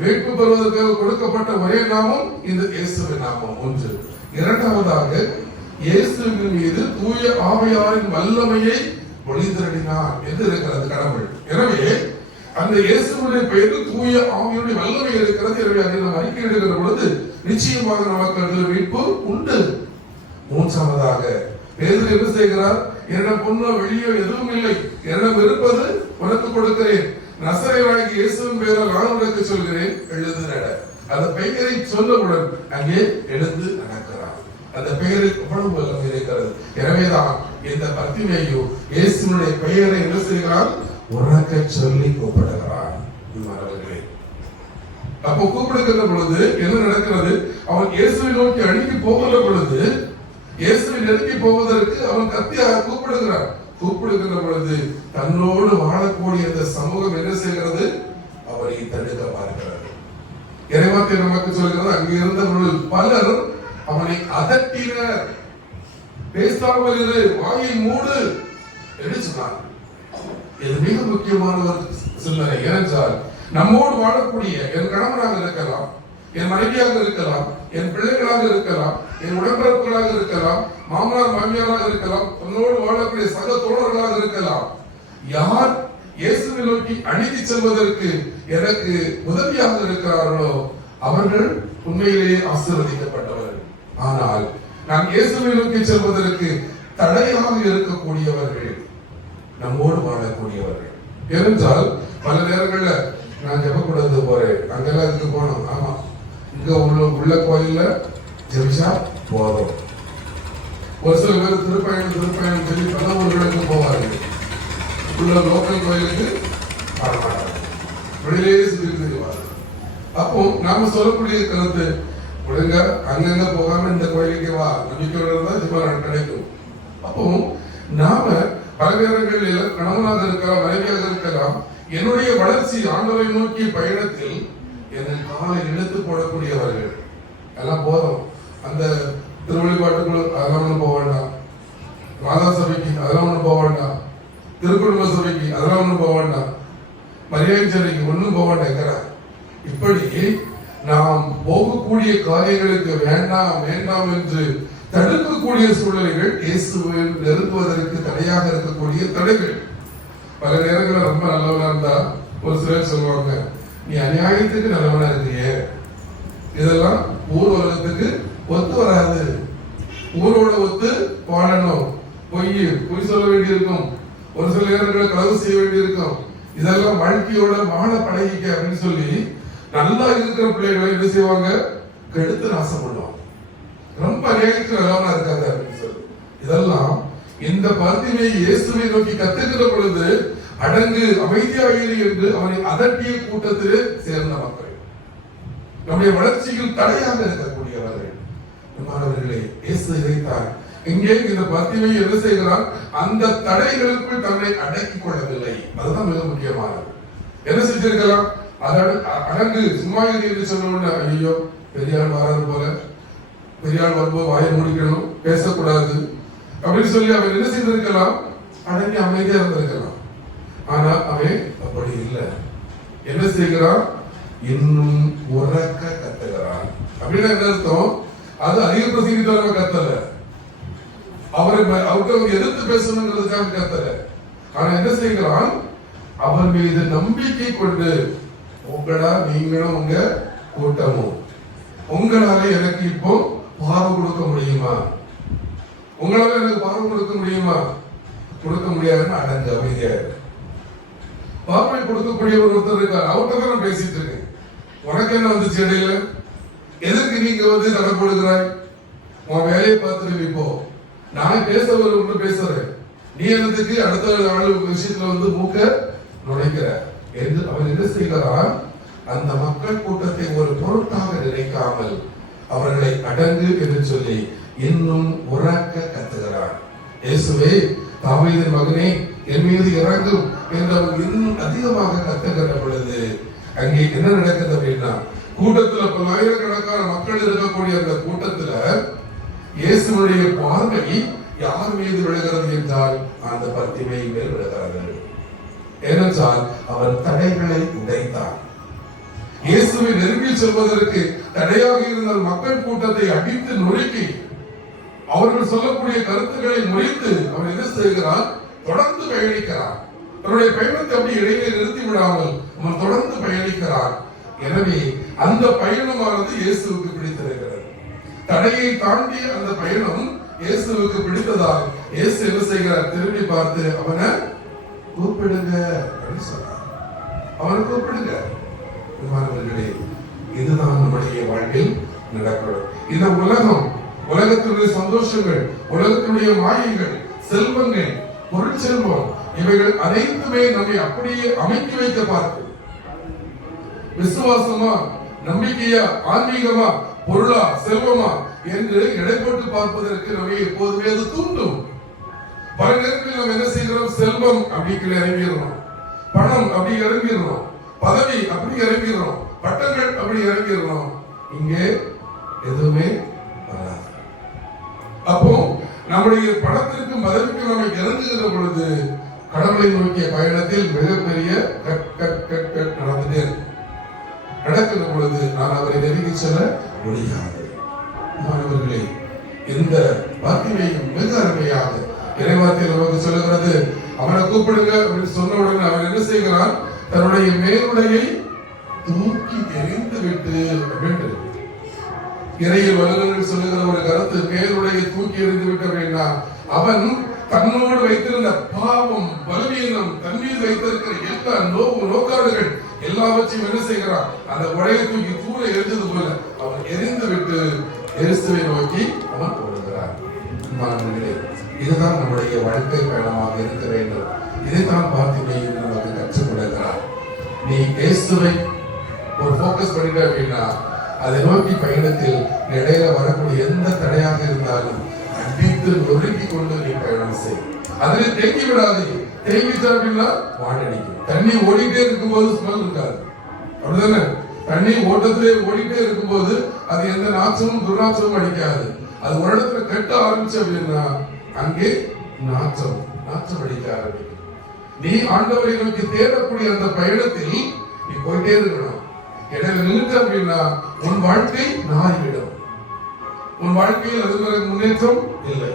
மீட்பு பெறுவதற்காக கொடுக்கப்பட்ட ஒரே நாமம் இந்த இயேசுவின் நாமம். ஒன்று. இரண்டாவதாக, இயேசுவின் மீது தூய ஆவியாரின் வல்லமையை பொழிந்தருளினார் என்று இருக்கிறது கடவுள். எனவே அந்த இயேசுவின் பெயரில் தூய ஆவியுடைய வல்லமை இருக்கிறது. எனவே அதை நாம் அறிக்கை எடுக்கிற பொழுது நிச்சயமாக நமக்கு அதில் மீட்பு உண்டு. மூன்றாவதாக, பேதுரு என்ன செய்கிறார், என்னிடம் பொன்னோ வெள்ளியோ எதுவும் இல்லை, என்னிடம் இருப்பது உனக்கு கொடுக்கிறேன். நசரேயனாகிய இயேசுவின் பெயரால் நான் உனக்கு சொல்கிறேன், எழுந்து நட. அந்த பெயரை சொன்னவுடன் அங்கே எழுந்து நடக்கிறார். அந்த பெயரில் எவ்வளவு வல்லமை இருக்கிறது. எனவேதான் இந்த பத்திமேயு இயேசுவினுடைய பெயரை என்ன செய்கிறார், உறக்க சொல்லி கூப்பிடுகிறார். அப்போ கூப்பிடுகின்ற பொழுது என்ன நடக்கிறது, அவன் இயேசுவை நோக்கி அணுகி போகிற பொழுது, இயேசுவை நெருங்கி போவதற்கு அவன் கத்தியாக கூப்பிடுகிறார். கூப்பிடுகின்ற பொழுது தன்னோடு வாழக்கூடிய இந்த சமூகம் என்ன செய்கிறது, அவரை தடுக்க பார்க்கிறது. இறைவார்த்தை நமக்கு சொல்கிறது, அங்கே இருந்தவர்கள் பலர் அவனை அதட்டினர். பேசாமல் இரு, வாயை மூடு என்று சொன்னார். இது மிக முக்கியமான ஒரு சிந்தனை. ஏனென்றால் நம்மோடு வாழக்கூடிய என் கணவனாக இருக்கலாம், என் மனைவியாக இருக்கலாம், என் பிள்ளைகளாக இருக்கலாம், என் உடன்பிறப்புகளாக இருக்கலாம், மாமனார் மாமியாராக இருக்கலாம், தன்னோடு வாழக்கூடிய சக தோழர்களாக இருக்கலாம். யார் இயேசுவை நோக்கி அணுகி செல்வதற்கு எனக்கு உதவியாக இருக்கிறார்களோ அவர்கள் உண்மையிலேயே ஆசீர்வதிக்கப்பட்டவர்கள். ஆனால் நான் இயேசுவை நோக்கி செல்வதற்கு தடையாக இருக்கக்கூடியவர்கள் நம்மோடு வாழக்கூடியவர்கள். ஏனென்றால் பல நேரங்களில் நான் ஜெபக்கூடாது போறேன், அங்கெல்லாம் இதுக்கு போனோம், ஆமா இங்க உள்ள கோயில்ல ஜெபிச்சா போறோம். ஒரு சில பேர் திருப்பயணம் சொல்லி பல ஊர்களுக்கு போவார்கள். உள்ள லோக்கல் கோயிலுக்கு வரமாட்டாங்க, வெளியிலேயே சுற்றிவார்கள். அப்போ நாம சொல்லக்கூடிய கருத்து, ஒழுங்க அங்கங்க போகாம இந்த கோயிலுக்கு வா, நம்பிக்கையோட தான் ஜெபம் கிடைக்கும். அப்போ நாம பல நேரங்களில் கணவனாக இருக்கலாம், மனைவியாக இருக்கலாம், என்னுடைய வளர்ச்சி ஆண்டவரை நோக்கிய பயணத்தில் என்னை காலை இழுத்து போடக்கூடியவர்கள் எல்லாம் போதும். அந்த திருவழிபாட்டுக்குழு அதெல்லாம் ஒண்ணு போக வேண்டாம், மாதா சபைக்கு அதெல்லாம் ஒண்ணு போக வேண்டாம், திருக்குடும்ப சபைக்கு அதெல்லாம் ஒண்ணு போக வேண்டாம், மரியாதை சபைக்கு ஒண்ணும் போக வேண்டாம். இப்படி நாம் போகக்கூடிய காரியங்களுக்கு வேண்டாம் என்று தடுக்கக்கூடிய சூழ்நிலைகள் இயேசுவை நெருங்குவதற்கு தடையாக இருக்கக்கூடிய தடைகள். பல நேரங்களில் ரொம்ப நல்லவனா இருந்தா ஒரு சிலர் சொல்லுவாங்க, நீ அநியாயத்துக்கு நல்லவனா இருக்கிய, இதெல்லாம் ஊர் உலகத்துக்கு ஒத்து வராது, ஊரோட ஒத்து வாழணும், பொய் சொல்ல வேண்டியிருக்கும், ஒரு சில நேரங்களில் களவு செய்ய வேண்டியிருக்கும், இதெல்லாம் வாழ்க்கையோட வாழ பழகிக்க அப்படின்னு சொல்லி நல்லா இருக்கிற பிள்ளைகளை என்ன செய்வாங்க, கெடுத்து நாசம் பண்ணுவாங்க. ரொம்ப அநியாயத்துக்கு நல்லவனா இருக்காது அப்படின்னு சொல்லி. இதெல்லாம் இந்த பத்தினை இயேசுவை நோக்கி கத்துக்கிற பொழுது அடங்கு, அமைதியாயிரு என்று அவனை அதட்டிய கூட்டத்திலே சேர்ந்த மக்கள், நம்முடைய வளர்ச்சியில் தடையாக இருக்கக்கூடியவர்கள். மாணவர்களே, இயேசு இதைத்தான் இங்கே இந்த பத்தினை என்ன செய்கிறான், அந்த தடைகளுக்குள் தன்னை அடக்கிக் கொள்ளவில்லை. அதுதான் மிக முக்கியமானது. என்ன செஞ்சிருக்கலாம், அடங்கு சும்மா என்று சொன்ன, ஐயோ பெரியாள் வராது போல, பெரியாள் வரும்போது வாயை முடிக்கணும், பேசக்கூடாது அப்படின்னு சொல்லி அவன் என்ன செய்திருக்கலாம், அடங்கி அமைதியா இருந்திருக்கலாம். ஆனா அவன் அப்படி இல்லை. என்ன செய்கிறான், இன்னும் உறக்க கத்துகிறான். அப்படின்னு என்ன அர்த்தம், அது அதிக பிரசங்கித்த அவர்கிட்ட எதிர்த்து பேசணுங்கிறதுக்காக கத்தல. ஆனா என்ன செய்கிறான்? அவர் மீது நம்பிக்கை கொண்டு நீங்களும் உங்க கூட்டமும் உங்களால எனக்கு இப்போ பார்வை கொடுக்க முடியுமா? உங்களால எனக்கு பார்வை கொடுக்க முடியுமா? கொடுக்க முடியாதுன்னு அடங்க அமைதியா. பார்வை கொடுக்கக்கூடிய ஒருத்தர் இருக்கார், அவர்கிட்ட தான் நான் பேசிட்டு இருக்கேன். உனக்கு என்ன வந்துச்சு இடையில? எதற்கு நீங்க தடை போடுகிறாய்? உன் வேலையை பார்த்துட்டு இப்போ நான் பேச பேசுறேன், நீ என்னதுக்கு அடுத்த ஆளு விஷயத்துல மூக்க நுழைக்கிற என்று அவன் என்ன செய்கிறான்? அந்த மக்கள் கூட்டத்தை ஒரு பொருட்டாக நினைக்காமல் அவர்களை அடங்கு என்று சொல்லி இன்னும் உறக்க கத்துகிறான். இயேசுவே, தாவீதின் மகனே, என் மீது இறங்கும் என்று அவன் இன்னும் அதிகமாக கத்துகிற பொழுது அங்கே என்ன நடக்குது அப்படின்னா, கூட்டத்துல பல்லாயிரக்கணக்கான மக்கள் இருக்கக்கூடிய அந்த கூட்டத்துல இயேசுடைய பார்வை யார் மீது விழுகிறது என்றால் அந்த பர்த்திமை மேல் விழுகிறது. ஏனென்றால் அவன் தடைகளை உடைத்தான். இயேசுவை நெருங்கி செல்வதற்கு தடையாக இருந்த மக்கள் கூட்டத்தை அடித்து நொறுக்கி அவர்கள் சொல்லக்கூடிய கருத்துக்களை முறித்து அவன் என்ன செய்கிறான்? தொடர்ந்து பயணிக்கிறான். தன்னுடைய பயணத்தை அப்படி இடையிலே நிறுத்தி விடாமல் அவன் தொடர்ந்து பயணிக்கிறான். எனவே அந்த பயணமானது இயேசுவுக்கு பிடித்திருக்கிறது. தடையை தாண்டிய அந்த பயணம் இயேசுவுக்கு பிடித்ததால் இயேசு என்ன செய்கிறார்? திரும்பி பார்த்து அவனை கூப்பிடுங்க அப்படின்னு சொன்னார். அவனை கூப்பிடுங்க. இதுதான் நம்முடைய வாழ்வில் நடக்கிறது. இந்த உலகத்தினுடைய சந்தோஷங்கள், உலகத்தினுடைய மாயைகள், செல்வங்கள், பொருட்செல்வம், இவைகள் அனைத்துமே நம்மை அப்படியே அமைக்கி வைக்க பார்க்கும். விசுவாசமா, நம்பிக்கையா, ஆன்மீகமா, பொருளா, செல்வமா என்று எடை போட்டு பார்ப்பதற்கு நம்மை எப்போதுமே அது தூண்டும். பல நேரங்களில் நம்ம என்ன செய்கிறோம்? செல்வம் அப்படி இறங்கிடுறோம், பணம் அப்படி இறங்கிடுறோம், பதவி அப்படி இறங்கிடுறோம், பட்டங்கள் அப்படி இறங்கிடுறோம். இங்கே எதுவுமே வராது. அப்போ நம்முடைய பணத்திற்கு பதவிக்கு நம்ம இறங்குகிற பொழுது கடவுளை நோக்கிய பயணத்தில் மிகப்பெரிய நடந்துட்டே இருக்கும். நடக்கிற பொழுது நான் அவரை நெருங்கி செல்ல முடியாது. மாணவர்களே, இந்த வார்த்தையை மிக அருமையாக இறைவார்த்தையில் நமக்கு சொல்லுகிறது. அவனை கூப்பிடுங்க அப்படின்னு சொன்ன உடனே அவன் என்ன செய்கிறான்? தன்னுடைய மேலுடையை தூக்கி எறிந்து விட்டு அப்படின்னு இறையில் வல்லுநர்கள் சொல்லுகிற ஒரு கருத்து, மேலுடையை தூக்கி எறிந்து விட்டு அப்படின்னா அவன் தன்னோடு வைத்திருந்த பாவம், பலவீனம், தன் மீது வைத்திருக்கிற எல்லா நோக்காடுகள் எல்லாவற்றையும் என்ன செய்கிறான்? அந்த உடையை தூக்கி தூர எரிஞ்சது போல அவன் எரிந்து விட்டு இயேசுவை நோக்கி அவன் ஓடுகிறான். இதுதான் நம்முடைய வாழ்க்கை பயணமாக இருக்க வேண்டும். இதைத்தான் பார்த்திபேயு நமக்கு கற்றுக் கொடுக்கிறார். நீ இயேசுவை ஒரு போக்கஸ் பண்ணிட்ட அப்படின்னா அதை நோக்கி பயணத்தில் இடையில வரக்கூடிய எந்த தடையாக இருந்தாலும் அடித்து நொறுக்கி கொண்டு நீ பயணம் செய். அதில் தேங்கி விடாது. தேங்கிட்டா அப்படின்னா வாடடிக்கும். தண்ணி ஓடிட்டே இருக்கும்போது ஸ்மெல் இருக்காது, அப்படிதானே? தண்ணி ஓட்டத்திலே ஓடிட்டே இருக்கும்போது அது எந்த நாச்சமும் துர்நாச்சமும் அடிக்காது. அது ஒரு இடத்துல கட்ட ஆரம்பிச்சு அப்படின்னா அங்கே நாச்சம் அடிக்க ஆரம்பிக்கும். நீ ஆண்டவரை நோக்கி தேடக்கூடிய அந்த பயணத்தில் நீ போயிட்டே இருக்கணும். இடையில நின்றுட்ட அப்படின்னா உன் வாழ்க்கை நாறிவிடும். உன் வாழ்க்கையில் அது முன்னேற்றம் இல்லை.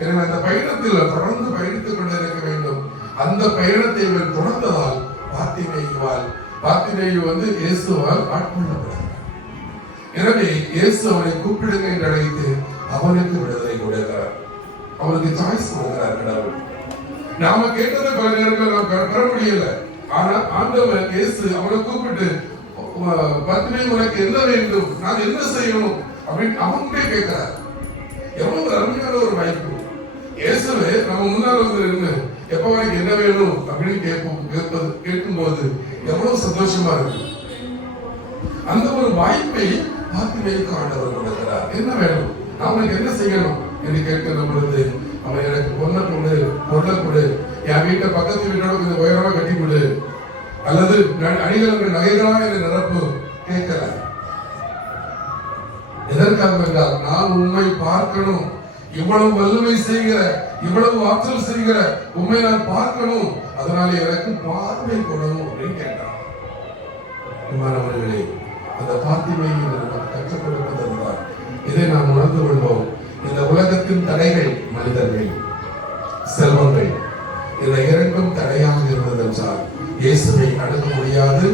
எனவே அந்த பயணத்தில் தொடர்ந்து பயணித்துக் கொண்டிருக்க வேண்டும். அந்த பயணத்தை இவன் தொடர்ந்ததால் பார்த்திபேயு இயேசுவால் ஆட்கொள்ளப்பட்டார். எனவே இயேசு அவனை கூப்பிடுங்க என்று அழைத்து அவனுக்கு விடுதலை கொடுக்கிறார். அவனுக்கு சாய்ஸ் கொடுக்கிறார் கடவுள். நாம கேட்டதை பல நேரங்கள் நாம் பெற முடியல. ஆனா ஆண்டவர் இயேசு அவனை கூப்பிட்டு, பார்த்திபேயு உனக்கு என்ன வேண்டும், நான் என்ன செய்யணும் அப்படின்னு அவன்கிட்டே கேட்கிறார். எவ்வளவு அருமையான ஒரு வாய்ப்பு. இயேசுவே நம்ம முன்னால் இருந்து எப்ப உனக்கு என்ன வேணும் அப்படின்னு கேட்கும் போது எவ்வளவு சந்தோஷமா இருக்கு. அந்த ஒரு வாய்ப்பை பார்த்திபேயுக்கு ஆண்டவர் கொடுக்கிறார். என்ன வேணும், நான் உனக்கு என்ன செய்யணும் என்று கேட்கிற பொழுது அவன் எனக்கு பொருளை கொடு, என் வீட்டை பக்கத்து வீட்டோட இந்த உயரமா கட்டி கொடு, அல்லது அணிகலங்கள் நகைகளா என்ற நிரப்பு கேட்கிறார். எதற்காக என்றால் நான் உண்மை பார்க்கணும், இவ்வளவு வல்லமை செய்கிற, இவ்வளவு ஆற்றல் செய்கிற உண்மை நான் பார்க்கணும், அதனால எனக்கு பார்வை கொடணும் அப்படின்னு கேட்டார். மாணவர்களே, அந்த பார்த்திபேயு நமக்கு கற்றுக் கொடுப்பதுதான். இதை நாம் உணர்ந்து கொள்வோம். இந்த உலகத்தின் தடைகள் மனிதர்கள், செல்வங்கள், இந்த இரண்டும் தடையாக இருந்தது என்றால் இயேசுவை அணுக முடியாது.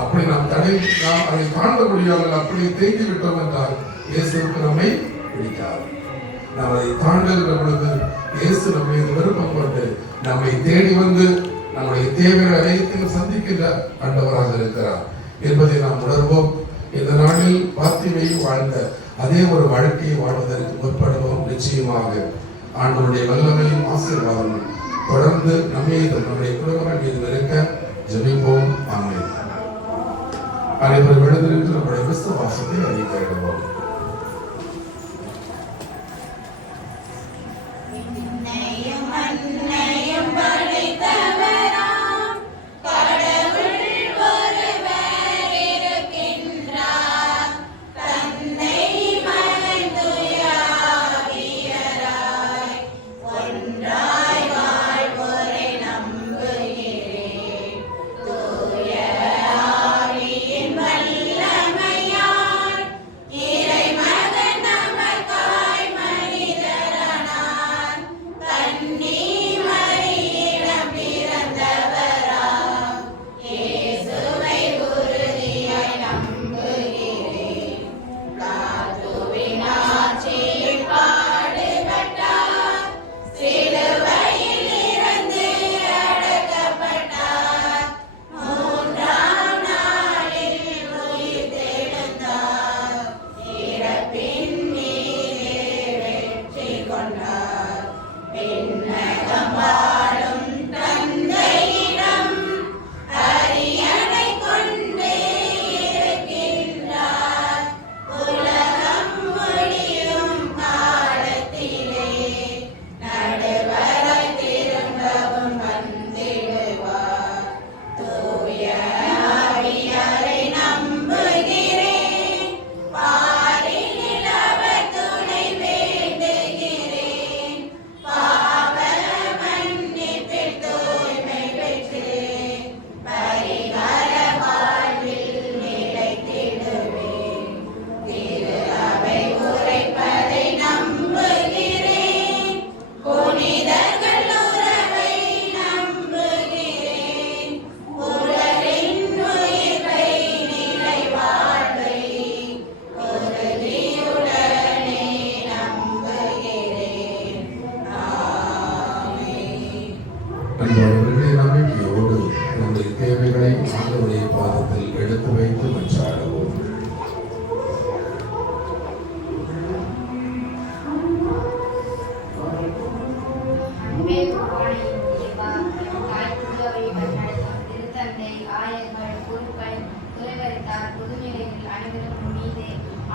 அப்படி நாம் அதை தாண்ட முடியாமல் அப்படி தேங்கி விட்டோம் என்றால் இயேசுக்கு நம்மை பிடிக்காது. நாம் அதை தாண்டுகிற பொழுது இயேசு நம்மை விருப்பம் கொண்டு நம்மை தேடி வந்து நம்முடைய தேவைகளை அனைத்தையும் சந்திக்கின்ற ஆண்டவராக இருக்கிறார் என்பதை நாம் உணர்வோம். இந்த நாளில் பார்த்திமை வாழ்ந்த அதே ஒரு வாழ்க்கையை வாழ்வதற்கு முற்படுவோம். நிச்சயமாக ஆண்டவருடைய வல்லமையும் ஆசீர்வாதமும் தொடர்ந்து நம்முடைய குடும்பங்கள் மீது இருக்க ஜெபிப்போம். ஆமென். அனைவரும் எழுந்திருந்து நம்முடைய விசுவாசத்தை அறிக்கையிடுவோம். நம்பிக்கையோடு நம்முடைய தேவைகளை ஆண்டவருடைய பாதத்தில் எடுத்து வைத்து மன்றாடுவோம்.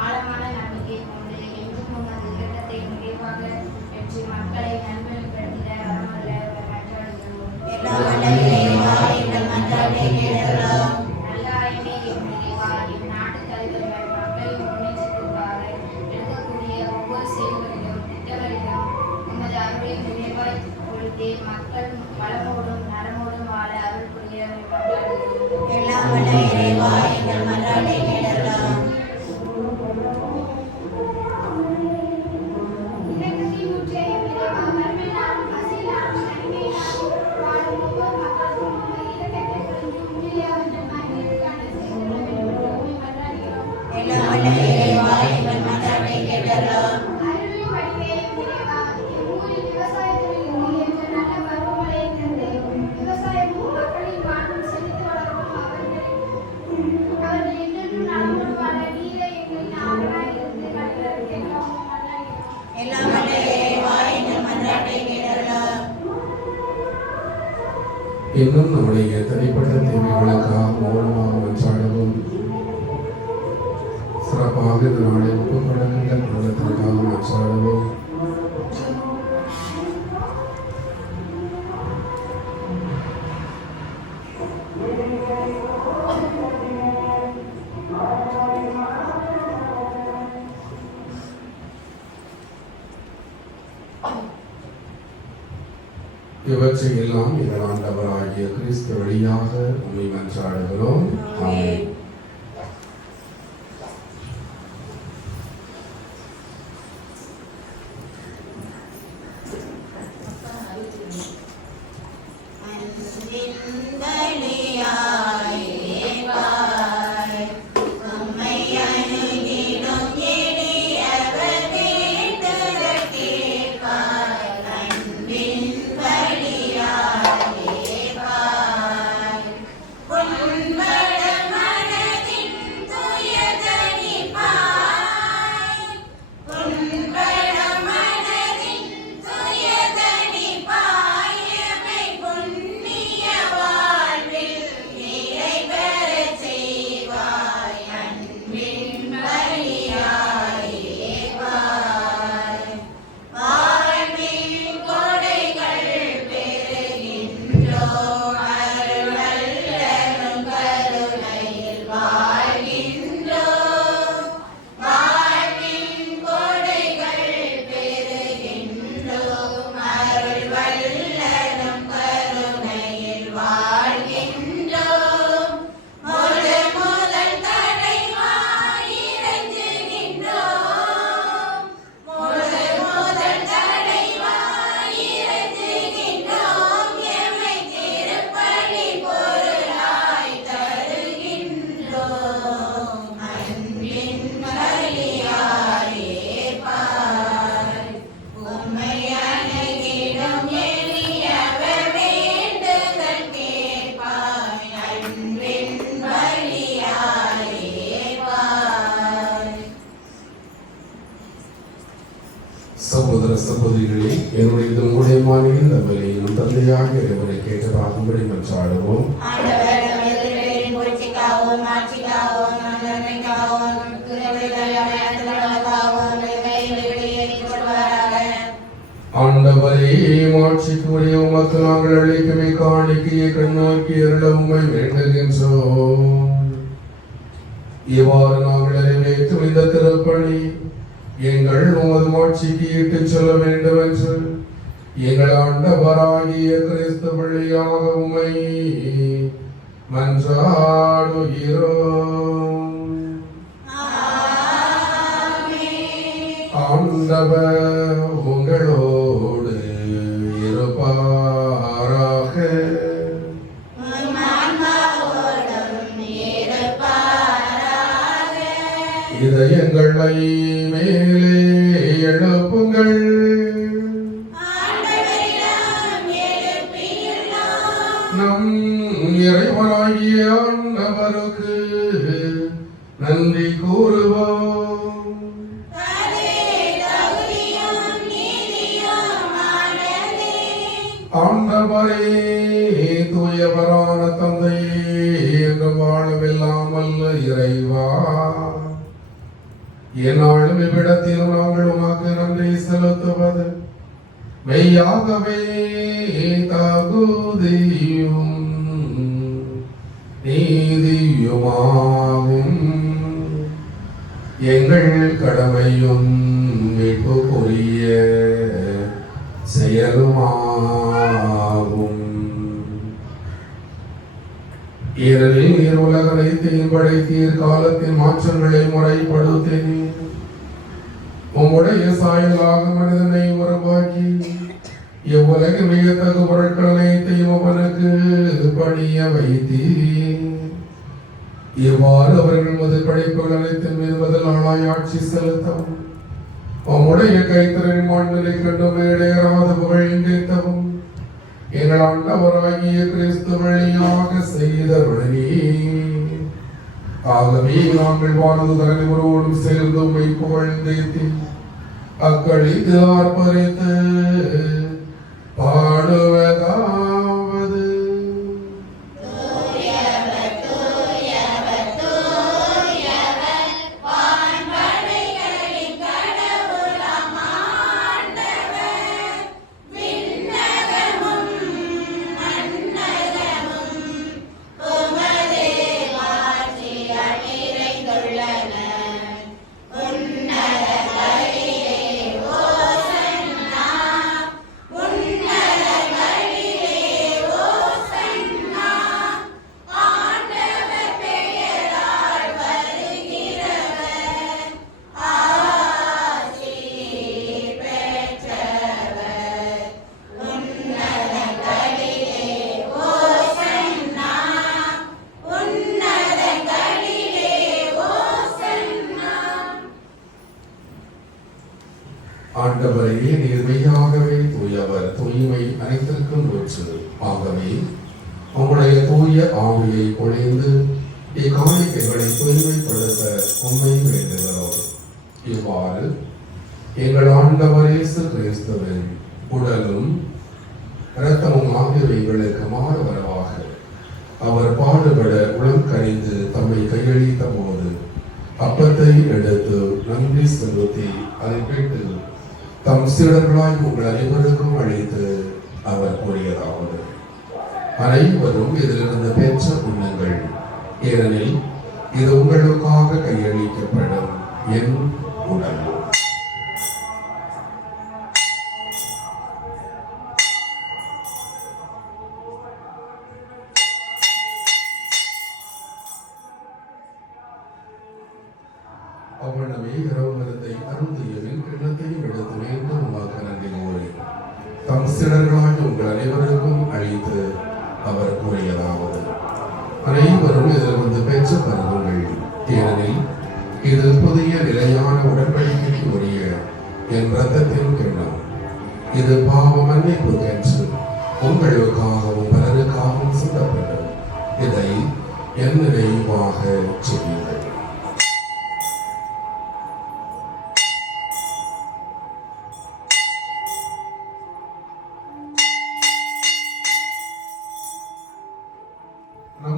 ஆழமான நம்பிக்கை கொண்டு என்றும் உமது இரக்கத்தை நிறைவாக பெற்று மக்களை நன்மைப்படுத்திட வரமல்ல நல்லாயமே எம் இறைவா, எம் நாட்டு தலைவர்கள் மக்களின் முன்னேற்றத்திற்காக எடுக்கக்கூடிய ஒவ்வொரு செயல்களிலும் திட்டங்களிலும் உமது அருளை நிறைவாய் பொழுதே மக்கள் வளமோடும் நலமோடும் வாழ அருள் புரிய இன்னும் நம்முடைய தனிப்பட்ட தேவைகளுக்காக மௌனமாக மன்றாடவும். சிறப்பாக இந்த நாளை ஒப்புக்கொள்கின்ற குடும்பத்திற்காக மன்றாடவும். இவற்றை எல்லாம் எங்கள் ஆண்டவராகிய கிறிஸ்து வழியாக உம்மை மன்றாடுகிறோம். ஆமென். சகோதர சகோதரிகளே, என்னுடைய இது மூலியமான இந்த பலியிலும் தந்தையாக இறைவனை கேட்டதாகும்படி மன்றாடுவோம். ஆண்டவர் நமது பேரின் புகழ்ச்சிக்காகவும் மாட்சிக்காகவும் நன்மைக்காகவும் ஆண்டவரே, மாட்சிக்குரிய உமக்கு நாங்கள் அளிக்குமே காணிக்கையை கண்ணோக்கி அருள உம்மை வேண்டுகின்றோம். இவ்வாறு நாங்கள் நிறைவேற்றும் இந்த திருப்பணி எங்கள் உமது மாட்சிக்கு இட்டுச் செல்ல வேண்டும் என்று எங்கள் ஆண்டவராகிய கிறிஸ்து வழியாக உம்மை மன்றாடுகிறோம். ஆண்டவர் உங்களோடு இருப்பாராக. இதயங்களை மேலே எழுப்புங்கள். நம் இறைவனாகிய ஆண்டவருக்கு நன்றி கூறுவோம். ஆண்டவரே, தூயவரான தந்தையே, என்று வாழவில்லாமல் இறைவா, என்னாலும் இவ்விடத்திலும் நாங்கள் உமக்கு நன்றி செலுத்துவது மெய்யாகவே தகுதியும் நீதியுமாகும். எங்கள் கடமையும் மீட்புக்குரிய செயலுமாகும். ஏனெனில் நீர் உலக அனைத்தையும் படைத்தீர், காலத்தின் மாற்றங்களை முறைப்படுத்தினீர். உம்முடைய சாயலாக மனிதனை உருவாக்கி இவ்வுலக வியத்தகு பொருட்கள் அனைத்தையும் அவனுக்கு பணிய வைத்தீர். இவ்வாறு அவர்கள் மது படைப்புகள் அனைத்தின் மீது முதலாளாய் ஆட்சி செலுத்தவும் உம்முடைய கைத்தறின் மாண்பினை கண்டு மேடையராத புகழ்ந்தேத்தவும் எங்கள் ஆண்டவராகிய கிறிஸ்து வழியாக செய்தருளனே. ஆகவே நாங்கள் வானது தலைவரோடும் சேர்ந்து உம்மை புகழ்ந்தேத்தி அக்களித்து ஆர்ப்பரித்து பாடுவதாவது. ஆண்டவரே, நீர் மெய்யாகவே தூயவர், தூய்மை அனைத்திற்கும் ஊற்று. ஆகவே உம்முடைய தூய ஆவியை பொழிந்து இக்காணிக்கைகளை தூய்மைப்படுத்த உம்மை வேண்டுகிறோம். இவ்வாறு எங்கள் ஆண்டவர் இயேசு கிறிஸ்துவின் உடலும் இரத்தமும் ஆகியவைகளுக்கு மாறுவரவாக அவர் பாடுபட உளம் கனிந்து தம்மை கையளித்த போது அப்பத்தை எடுத்து நன்றி செலுத்தி அதை கேட்டு தம் சீடர்களாய் உங்கள் அனைவருக்கும் அழைத்து அவர் கூறியதாவது: அனைவரும் இதிலிருந்து பெற்ற உண்ணுங்கள், ஏனெனில் இது உங்களுக்காக கையளிக்கப்படும் என் உடல். அவ்வளவே இரவு மருந்தை அருந்தியவின் கிண்ணத்தையும் எடுத்து மீண்டும் உமாக்கு நன்றி கூறி தம் சீடர்களாய் உங்கள் அனைவருக்கும் அழைத்து அவர் கூறியதாவது: அனைவரும் இதிலிருந்து பெற்று பருகுங்கள், ஏனெனில் இது புதிய நிலையான உடன்படிக்கைக்கு உரிய என் இரத்தத்தின் கிண்ணம். இது பாவ மன்னிப்புக்கென்று உங்களுக்காகவும் பலருக்காகவும் சிந்தப்பட்டது. இதை என் நினைவாக செய்யுங்கள்.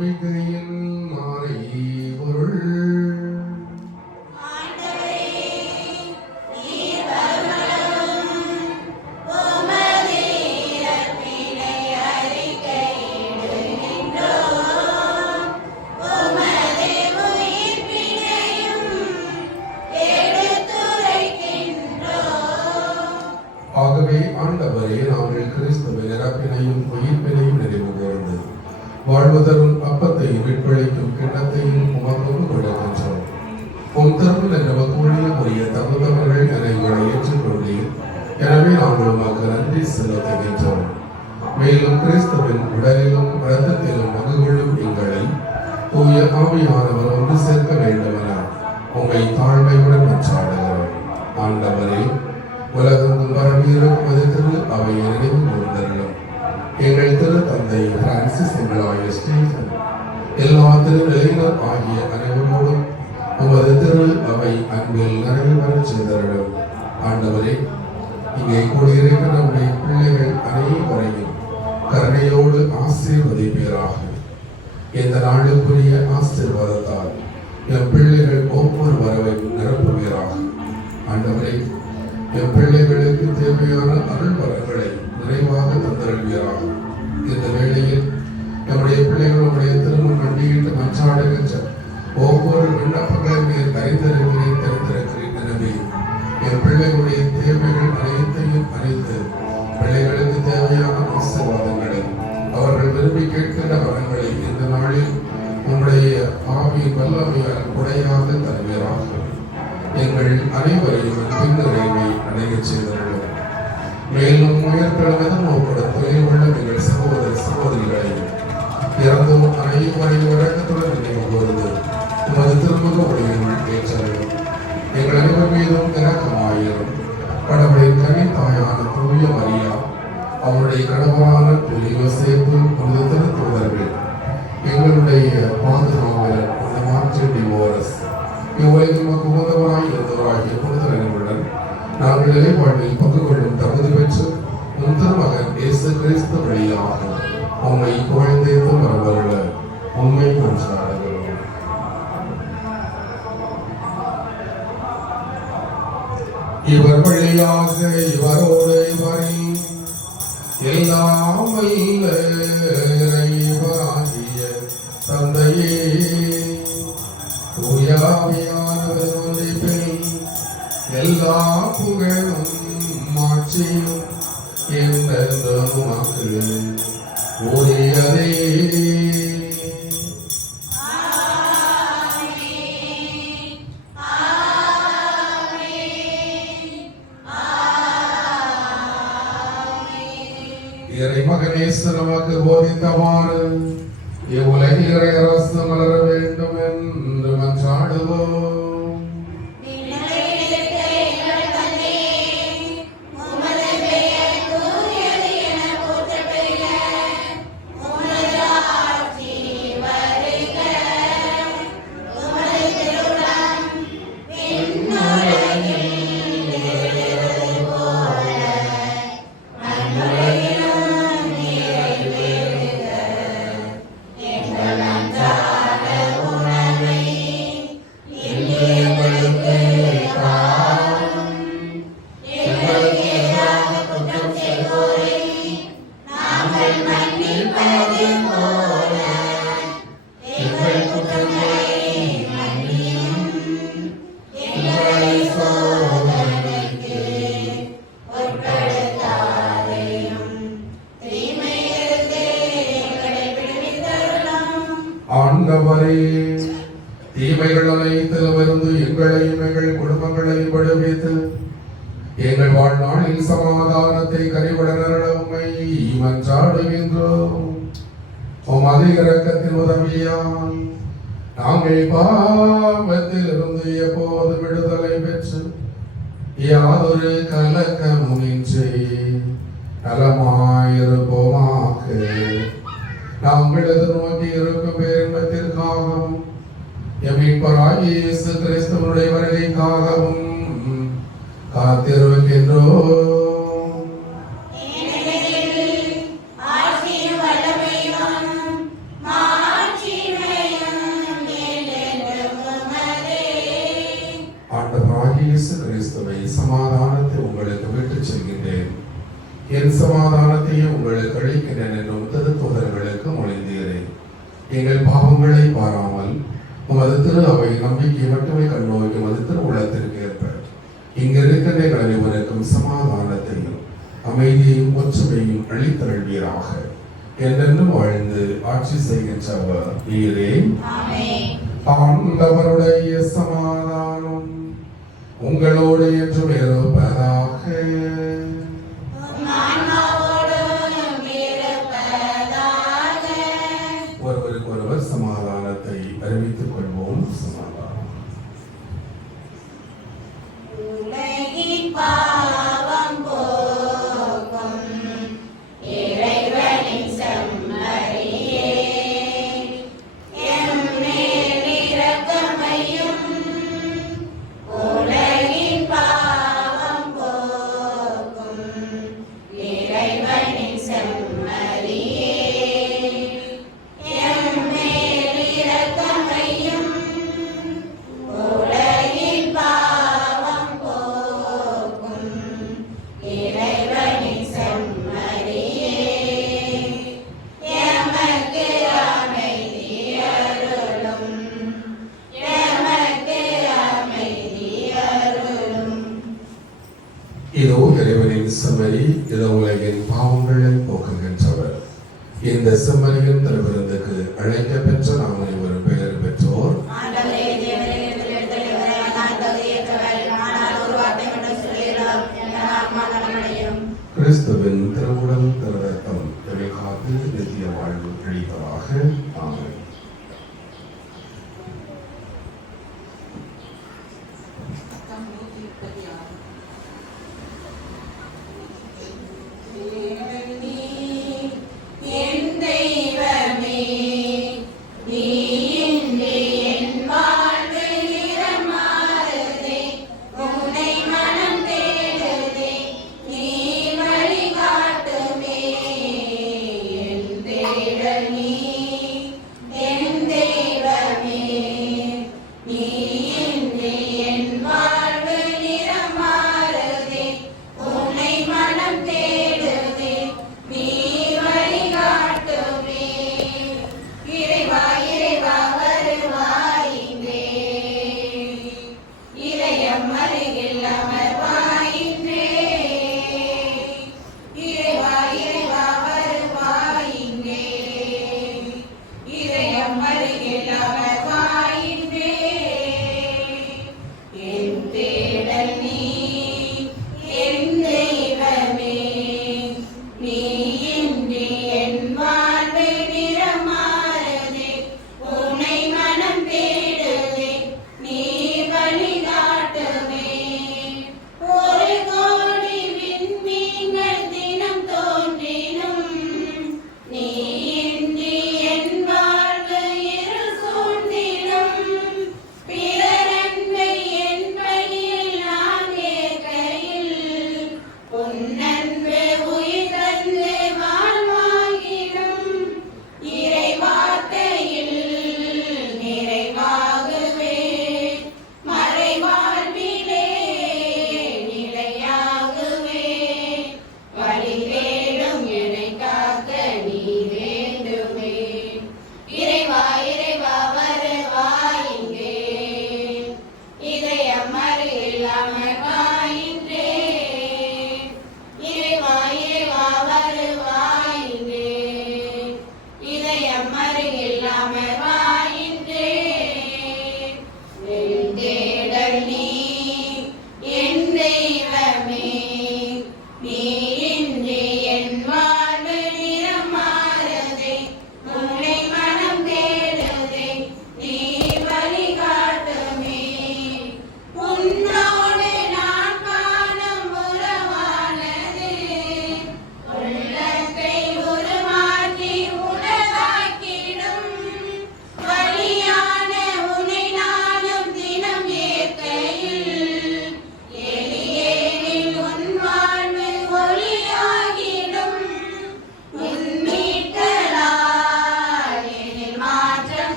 நம்பிக்கையின் மாலை பொருள். ஆகவே ஆண்டவரே, நாங்கள் கிறிஸ்துவின் இறப்பினையும் உயிர்ப்பினையும் நினைவு கூர்ந்து வாழ்வு தரும் அப்பத்தையும் விற்பழிக்கும் கிண்ணத்தையும் உமக்கு கொடுக்கின்றோம். உம் திருமண நமக்கு உரிய தகுந்தவர்கள் அனைவரை ஏற்றுக்கொண்டீர். எனவே நாங்கள் உமக்கு நன்றி செலுத்துகின்றோம். மேலும் கிறிஸ்துவின் உடலிலும் இரத்தத்திலும் மகிழும் எங்களை தூய ஆவியானவர் ஒன்று சேர்க்க வேண்டுமென உம்மை தாழ்மையுடன் மன்றாடுகிறோம். ஆண்டவரே, உலகெங்கும் பரவியிருப்பது திரு அவையை நினைவு கூர்ந்தருளும். எங்கள் திரு தந்தை பிரான்சிஸ், எங்களாய ஸ்டீஃபன், எல்லா திருநிலையினர் ஆகிய அனைவரோடும் உமது திரு அவை அன்பில் நிறைவேறச் செய்தருளும். ஆண்டவரே, இங்கே கூடியிருக்கிற நம்முடைய பிள்ளைகள் அனைவரையும் கருணையோடு ஆசீர்வதிப்பீராக. இந்த நாளுக்குரிய ஆசீர்வாதத்தால் என் பிள்ளைகள் ஒவ்வொரு வரவையும் நிரப்புவீராக. ஆண்டவரே, என் பிள்ளைகளுக்கு தேவையான அருள் வரங்களை நிறைவாக தந்தருள்வீராக. இந்த வேளையில் நம்முடைய பிள்ளைகள் நம்முடைய திருமணம் கண்டிட்டு மன்றாடுகின்ற ஒவ்வொரு விண்ணப்பங்களையும் நீர் தெரிந்திருக்கிறேன். எனவே என் பிள்ளைகளுடைய தேவைகள் அனைத்தையும் அறிந்து பிள்ளைகளுக்கு தேவையான ஆசீர்வாதங்களை, அவர்கள் விரும்பி கேட்கின்ற வரங்களை இந்த நாளில் உங்களுடைய ஆவியின் வல்லமையால் குறையாக தருவீராக. எங்கள் அனைவரையும் பின்னடைவை அடையச் செய்தீர்கள். மேலும் உயர்கடமைதான் நோக்கோட தொழில் எங்கள் சகோதர சகோதரிகளையும் இறந்தும் அனைவரையும் வழக்கத்துடன் நினைவு கூர்ந்து உமது திருமுக ஒளியினுள் ஏற்றலும். எங்கள் அனைவர் மீதும் இரக்கமாயிரும். கடவுளின் கன்னித்தாயான தூய மரியா, அவருடைய கணவரான யோசேப்பு, உமது திருத்தூதர்கள், எங்களுடைய பாதுகாவலர் அந்த மார்டின் டிவோரஸ், இவ்வுலகில் உகந்தவராய் இருந்தவராகிய புனிதர்களுடன் நாங்கள் இறைவாழ்வில் பங்கு கொள்ளும் தகுதி பெற்று உம் திருமகன் இயேசு கிறிஸ்து வழியாக உம்மை புகழ்ந்தேத்து வரவருள உண்மை மன்றாடுகிறோம். இவர் வழியாக இவரோடு இவரில் எல்லாம் வல்ல இறைவனாகிய தந்தையே, தூயாவியானவர் ஒன்றிப்பில் எல்லா புகழும் மாட்சியும் என்றென்றும் உமக்கு உரியதே. இறைமகனேசு நமக்கு போதித்தவாறு இவ்வுலகில் இறை அரசு மலர வேண்டும் என்று மன்றாடுவோம். ஆண்டவரே, தீமைகள் அனைத்திலுமிருந்து எங்களையும் எங்கள் குடும்பங்களையும் விடுவித்து எங்கள் வாழ்நாளில் சமாதானத்தை கனிவுடன் உம்மை மன்றாடுகின்றோம். உமது இரக்கத்தின் உதவியால் நாங்கள் பாவத்தில் இருந்து எப்போது விடுதலை பெற்று யாதொரு கலக்கமுமின்றி நலமாயிருப்போமாக. நாங்கள் எதிர்நோக்கி இருக்கும் பேரின்பத்திற்காகவும் மீட்பராகிய இயேசு கிறிஸ்துவினுடைய வருகைக்காகவும் காத்திருக்கின்றோம். ஆட்சியும் வல்லமையும் மாட்சியும் என் சமாதானத்தையே உங்களுக்கு அளிக்கிறேன் என்னும் திருத்தூதர்களுக்கு மொழிந்தீரே. எங்கள் பாவங்களை பாராமல் உமது திரு அவை நம்பிக்கை மட்டுமே கண்ணோக்கி உமது திரு உள்ளத்திற்கு ஏற்ப இங்கிருக்கின்ற எங்கள் அனைவருக்கும் சமாதானத்தையும் அமைதியையும் ஒற்றுமையும் அளித்தருள்வீராக. என்றென்றும் வாழ்ந்து ஆட்சி செய்கின்றவர் நீரே. ஆண்டவருடைய சமாதானம் உங்களோடு என்றும் இருப்பதாக. ஒருவருக்கு ஒருவர் சமாதானத்தை அறிவித்துக் கொள்வோம். சமாதானம். உலகின் பாவம் போக்கும் இறைவனின் செம்மறியே, எம்மேல் இரக்கமையும். உலகின் பாவம் போக்கும் இறைவனின் செம்மறியே, எம்மேல் இரக்கமையும். உலகின் பாவம் போக்கும் இறைவனின் செம்மறியே, எமக்கு அமைதி அருளும், எமக்கு அமைதி அருளும். இதோ இறைவனின் செம்மறி, இதோ உலகின் பாவங்களை போக்குகின்றவர். இந்த செம்மறியின் திருவிருந்துக்கு அழைக்க பெற்ற நாம் அனைவரும் பெயர் பெற்றோர். ஆண்டவரே, தேவரீரிடத்தில் எடுத்தளிவரே, நான் தகுதியற்றவர். ஆனால் ஒரு வார்த்தை மட்டும் சொல்லிடலாம், என் ஆத்மா நலமடையும். கிறிஸ்துவின் திருவுடல் திருரத்தம் எவை காத்து நித்திய வாழ்வு அளிப்பதாக. ஆமென். என் தெய்வமே, நீ இன்றி என் வாழ்வு நிறமாறுதே. உன்னை மனம் தேடுதே, நீ வழிகாட்டுமே. என் தேடல் நீ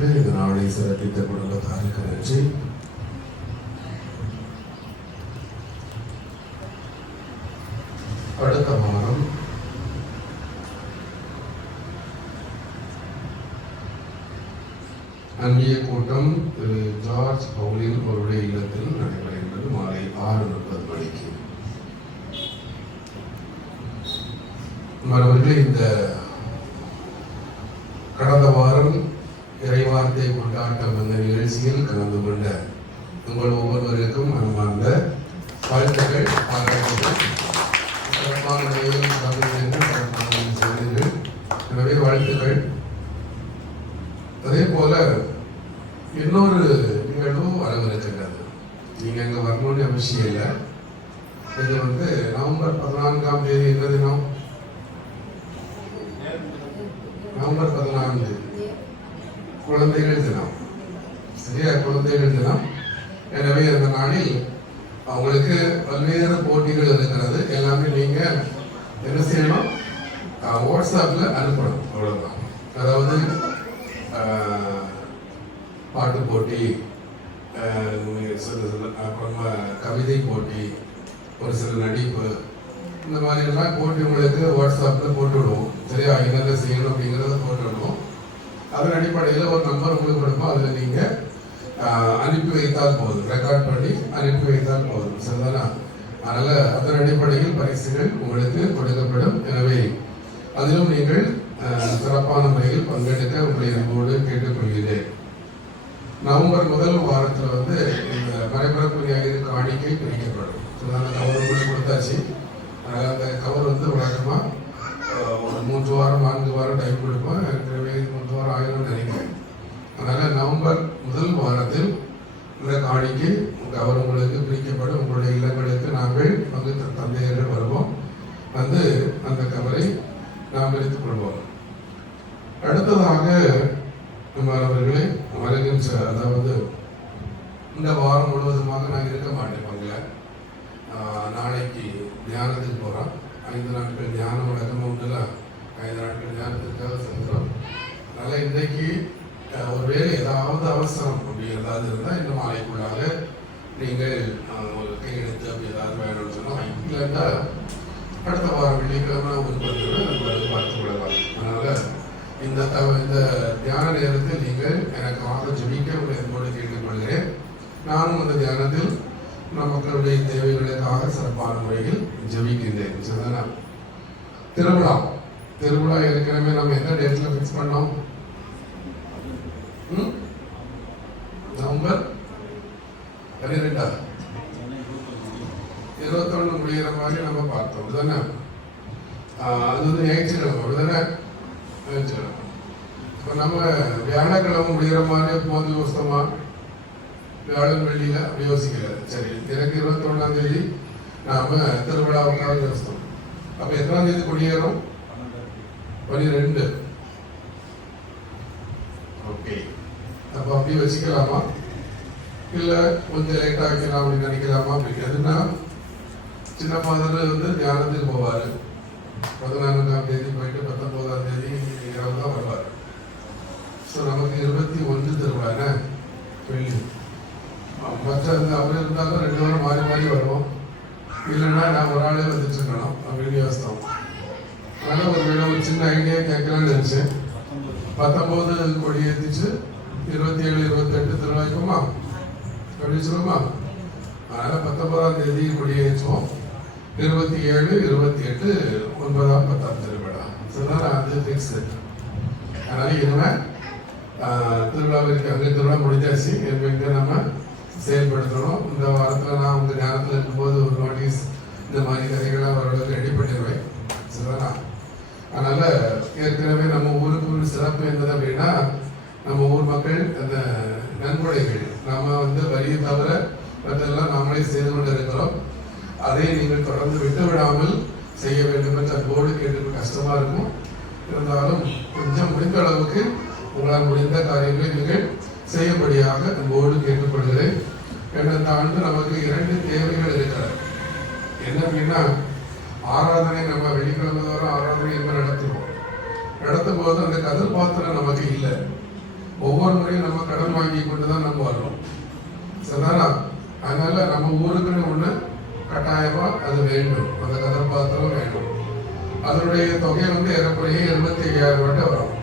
மாணவர்களே, இந்த நாளை சிறப்பித்த குடும்பத்தாருக்கு நன்றி. அடுத்த வாரம் அன்பிய கூட்டம் திரு ஜார்ஜ் பவுலின் அவருடைய இல்லத்தில் நடைபெறுகின்றது. மாலை 6:30 மணிக்கு. மாணவர்களே, இந்த கடந்த வாரம் இறைவார்த்தை கொண்டாட்டம் என்ற நிகழ்ச்சியில் கலந்து கொண்ட உங்கள் ஒவ்வொருவருக்கும் மனமார்ந்த வாழ்த்துக்கள், பாராட்டுகள். சிறப்பான முறையில் செய்தீர்கள். எனவே வாழ்த்துக்கள். அதே போல இன்னொரு நிகழ்வும் வரவிருக்கின்றது. நீங்க அங்க வரணும்னு அவசியம் இல்லை. இது நவம்பர் 14ஆம் தேதி என்ன தினம்? நவம்பர் 14 குழந்தைகள் தினம். சரியா? குழந்தைகள் தினம். எனவே அந்த நாளில் அவங்களுக்கு பல்வேறு போட்டிகள் இருக்கிறது. எல்லாமே நீங்க என்ன செய்யணும்? வாட்ஸ்அப்ல அனுப்பணும். அவ்வளவுதான். அதாவது பாட்டு போட்டி, அப்புறமா கவிதை போட்டி, ஒரு சில நடிப்பு, இந்த மாதிரி எல்லாம் போட்டி உங்களுக்கு வாட்ஸ்அப்ல போட்டு விடுவோம். சரியா? என்னென்ன செய்யணும் அப்படிங்கிறத போட்டு விடுவோம். அதன் அடிப்படையில் ஒரு நம்பர் உங்களுக்கு கொடுப்போம். அதில் நீங்க அனுப்பி வைத்தால் போதும். ரெக்கார்ட் பண்ணி அனுப்பி வைத்தால் போதும். சரிதானா? அதனால அதன் அடிப்படையில் பரிசுகள் உங்களுக்கு கொடுக்கப்படும். எனவே அதிலும் நீங்கள் சிறப்பான முறையில் பங்கெடுக்க உங்களை அன்போடு கேட்டுக்கொள்கிறேன். நவம்பர் முதல் வாரத்தில் இந்த மறைபரப்பு ஞாயிறு காணிக்கை பிரிக்கப்படும். கவர் கூட கொடுத்தாச்சு. அதனால் அந்த கவர் வழக்கமாக ஒரு 3 வாரம் 4 வாரம் டைம் கொடுப்போம். ஏற்கனவே 3 வாரம் ஆயிரம்னு நினைக்கிறேன். அதனால் நவம்பர் முதல் வாரத்தில் இந்த காணிக்கை கவர் உங்களுக்கு பிரிக்கப்படும். உங்களுடைய இல்லங்களுக்கு நாங்கள் பங்கு தந்தையர்கள் வருவோம். அந்த கவரை நாம் எடுத்துக் கொள்வோம். அடுத்ததாக மாணவர்களே, வருகின்ற அதாவது இந்த வாரம் முழுவதுமாக நான் இருக்க மாட்டேன் பங்குல. நாளைக்கு தியானத்துக்கு போகிறோம். 5 நாட்கள் தியானம் வழக்கமாக உண்டுல. 5 நாட்கள் தியானத்துக்காக செல்கிறோம். அதனால் இன்றைக்கு ஒருவேளை ஏதாவது அவசரம் அப்படி ஏதாவது இருந்தால் இன்னும் மாலைக்குள்ளாக நீங்கள் ஒரு கையெழுத்து அப்படி ஏதாவது வேணும்னு சொன்னால் இல்லைன்னா அடுத்த வாரம் வெள்ளிக்கிழமை உங்களுக்கு பார்த்து விடலாம். அதனால் இந்த தியான நேரத்தில் நீங்கள் எனக்காக ஜெபிக்க உங்களை என்போடு கேட்டுக்கொள்கிறேன். நானும் அந்த தியானத்தில் மக்களுடைய தேவைகளுக்காக சிறப்பான முறையில் ஜெபிக்கின்றேன். சரிதானா? திருவிழா ஏற்கனவே நம்ம எந்த டேட்ல ஃபிக்ஸ் பண்ணோம்? நவம்பர் 12 21 முடிகிற மாதிரி நம்ம பார்த்தோம். அப்படிதானே? அது ஞாயிற்றுக்கிழமை. அப்படிதானே? ஞாயிற்றுக்கிழமை. இப்போ நம்ம வியாழக்கிழமை முடிகிற மாதிரி போது யோசித்தோமா? வியாழன் வெள்ளியில அப்படி யோசிக்கல. சரி, எனக்கு 21ஆம் தேதி நாம திருவிழாவுக்காக யோசித்தோம். அப்ப எத்தனாம் தேதி கொடியேறும்? 12. ஓகே. அப்ப அப்படி வச்சுக்கலாமா? இல்ல கொஞ்சம் லேட்டா வைக்கலாம் அப்படின்னு நினைக்கலாமா? அப்படி எதுனா சின்ன ஃபாதர் தியானத்துக்கு போவாரு. 14ஆம் தேதி போயிட்டு 19ஆம் தேதி இரவு தான் வருவார். ஸோ நமக்கு 21 திருவிழா வெள்ளி. மற்ற அவர் இருந்தாலும் 2 வாரம் மாறி மாறி வருவோம். இல்லைன்னா நான் ஒரு ஆளே வந்துட்டு இருக்கணும் அப்படின்னு யோசித்தோம். அதனால ஒரு சின்ன ஐடியா கேட்கலான்னு நினைச்சேன். 19 கொடி ஏற்றிச்சு 27 28 திருவிழாக்குமா அப்படி சொல்லுமா? அதனால 19ஆம் தேதி கொடியேற்றுவோம். 27 28 9ஆம் 10ஆம் திருவிழா. சொன்னா அது ஃபிக்ஸ். அதனால இனிமே திருவிழாவிற்கு அங்கே திருவிழா முடிஞ்சாச்சு. எங்க நம்ம செயல்படுத்தணும். இந்த வாரத்தில் நான் உங்க ஞானத்தில் இருக்கும்போது ஒரு நோட்டீஸ் இந்த மாதிரி கதைகள்லாம் அவர்களுக்கு ரெடி பண்ணிடுவேன். சரிதானா? அதனால ஏற்கனவே நம்ம ஊருக்கு ஒரு சிறப்பு என்னது அப்படின்னா, நம்ம ஊர் மக்கள் அந்த நன்கொடைகள் நம்ம வரியை தவிர மற்றெல்லாம் நாமளே செய்து கொண்டு இருக்கிறோம். அதை நீங்கள் தொடர்ந்து விட்டு விடாமல் செய்ய வேண்டும் என்று அன்போடு கேட்டு கஷ்டமா இருக்கும். இருந்தாலும் கொஞ்சம் முடிந்த அளவுக்கு உங்களால் முடிந்த காரியங்களை நீங்கள் செய்யும்படியாக அன்போடு கேட்டுக்கொள்கிறேன். இந்த ஆண்டு நமக்கு 2 தேவைகள் இருக்கிறது. என்ன அப்படின்னா, ஆராதனை நம்ம வெள்ளிக்கிழமை தவிர ஆராதனை என்ன நடத்துவோம். நடத்தும் போது அந்த கதிர் பாத்திரம் நமக்கு இல்லை. ஒவ்வொரு முறையும் நம்ம கடன் வாங்கி கொண்டு தான் நம்ம வர்றோம். சரிதானா? அதனால நம்ம ஊருக்குன்னு ஒண்ணு கட்டாயமா அது வேண்டும், அந்த கதாபாத்திரம் வேண்டும். அதனுடைய தொகை வந்து ஏறக்குறைய 75,000 ரூபாய் வரும்.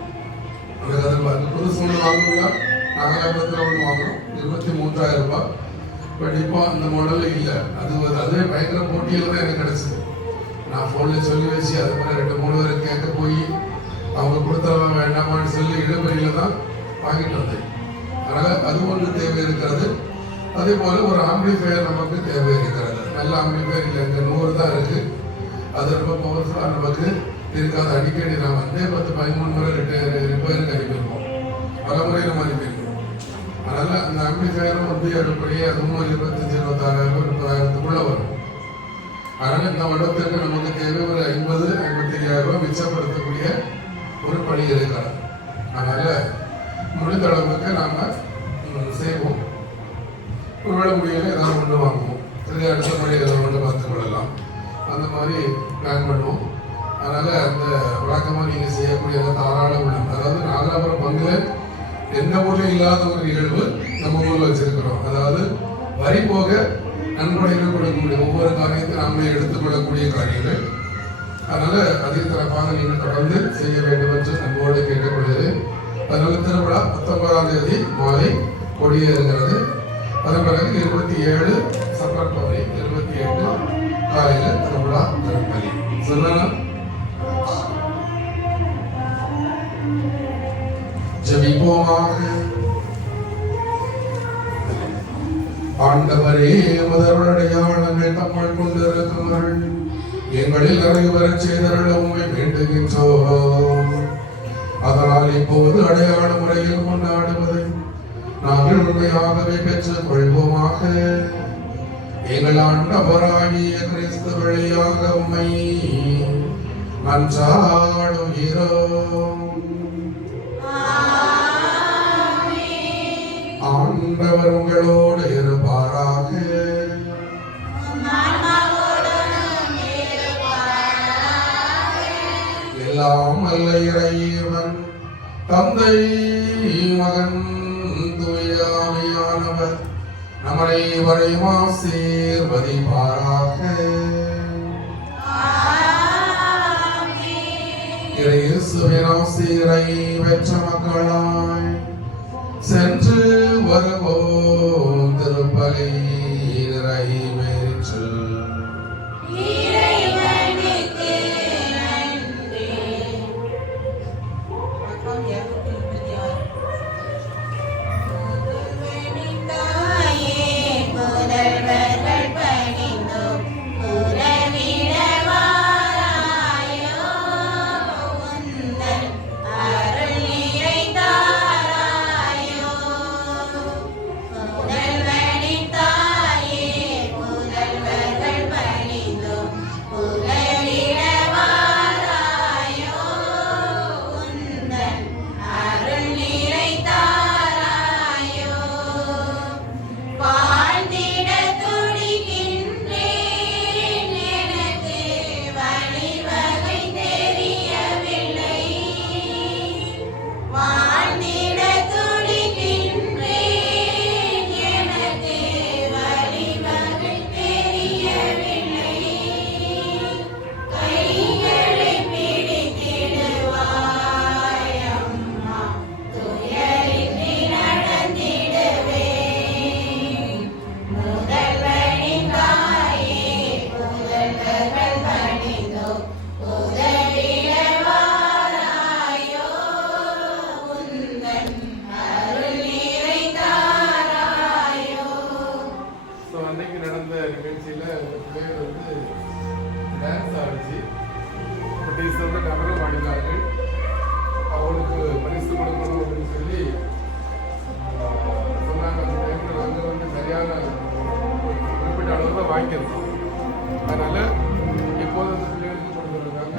அந்த கதாபாத்திரம் புதுசு ஒன்று வாங்கணும்னா நாகலாபுரத்தில் ஒன்று வாங்குறோம் 23,000 ரூபாய். பட் இப்போ அந்த மாடல் இல்லை. அதுவே பயங்கர போட்டியில் தான் எனக்கு கிடைச்சது. நான் ஃபோனில் சொல்லி வச்சு அது மாதிரி 2-3 பேரை கேட்க போய் அவங்க கொடுத்தவங்க வேண்டாமான்னு சொல்லி இழுபறியில் தான் வாங்கிட்டு வந்தேன். அதனால் அது ஒன்று தேவை இருக்கிறது. அதே போல் ஒரு ஆம்பிளிஃபையர் நமக்கு தேவை இருக்கிறது. நல்ல ஆம்பிளிஃபையர் இல்லை, இங்கே 100 தான் இருக்குது. அது ரொம்ப பவர்ஃபுல்லாக நமக்கு இருக்காது. அடிக்கடி நான் 10-13 முறை ரிப்பேருக்கு அனுப்பியிருக்கோம், பல முறை நம்ம அனுப்பியிருக்கோம். அதனால் அந்த ஆம்பிளிஃபையரும் வந்து அடிப்படையே அதுவும் 25,000, 26,000, 30,000 வரும். அதனால் இந்த வருடத்திற்கு நமக்கு தேவை ஒரு 50-55,000 ரூபாய் மிச்சப்படுத்தக்கூடிய ஒரு பணி இருக்கிறது. அதனால் முடிந்த அளவுக்கு நாம் செய்வோம். ஒருவேளை முடியல ஏதாவது ஒன்று வாங்குவோம், சரி அடுத்த முறை ஏதாவது ஒன்று பார்த்து கொள்ளலாம், அந்த மாதிரி பிளான் பண்ணுவோம். அதனால் அந்த வழக்கமாக நீங்கள் செய்யக்கூடிய அந்த தாராள உள்ளம், அதாவது நாகலாபுரம் பங்கில் எந்த ஊரில் இல்லாத ஒரு நிகழ்வு நம்ம ஊரில் வச்சிருக்கிறோம். அதாவது வரி போக நன்கொடைகள் கொடுக்கக்கூடிய ஒவ்வொரு காரியத்தை நாமளே எடுத்துக்கொள்ளக்கூடிய காரியங்கள். அதனால அதிக சிறப்பாக நீங்கள் தொடர்ந்து செய்ய வேண்டும் என்று அன்போடு கேட்டுக்கொள்கிறேன். அதனால திருவிழா 19ஆம் தேதி மாலை கொடியேறுகிறது. அதன் பிறகு 27 சப்பரப்பவரி, 28 காலையில் திருவிழா திருப்பலி. சொல்லலாம். ஜெபிப்போமாக. ஆண்டவரே, முதல்வடையாளமே தம்மல் கொண்டிருக்கிறார்கள். எங்களில் நிறைவேறச் செய்தருள உம்மை வேண்டுகின்றோம். அதனால் இப்போது அடையாள முறையில் கொண்டாடுவதை நாங்கள் உண்மையாகவே பெற்றுக் கொள்வோமாக. எங்கள் ஆண்டவராகிய கிறிஸ்து வழியாக உம்மை மன்றாடுகிறோம். ஆண்டவர் உங்களோடு இருப்பாராக. எல்லாம் அல்ல இறைவன் தந்தை மகன் தூய ஆவியானவர் நம் அனைவரையும் ஆசீர்வதிப்பாராக. இயேசுவின் ஆசீரை பெற்ற மக்களாய் சென்று வருவோம். திருப்பலி நிறைவேற்று. வாங்கியிருக்கோம். அதனால இப்போது அந்த பிள்ளைகளுக்கு கொடுத்துருக்காங்க.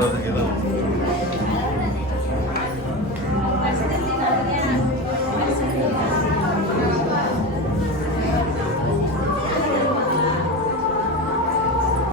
சகோதர சங்கீதம்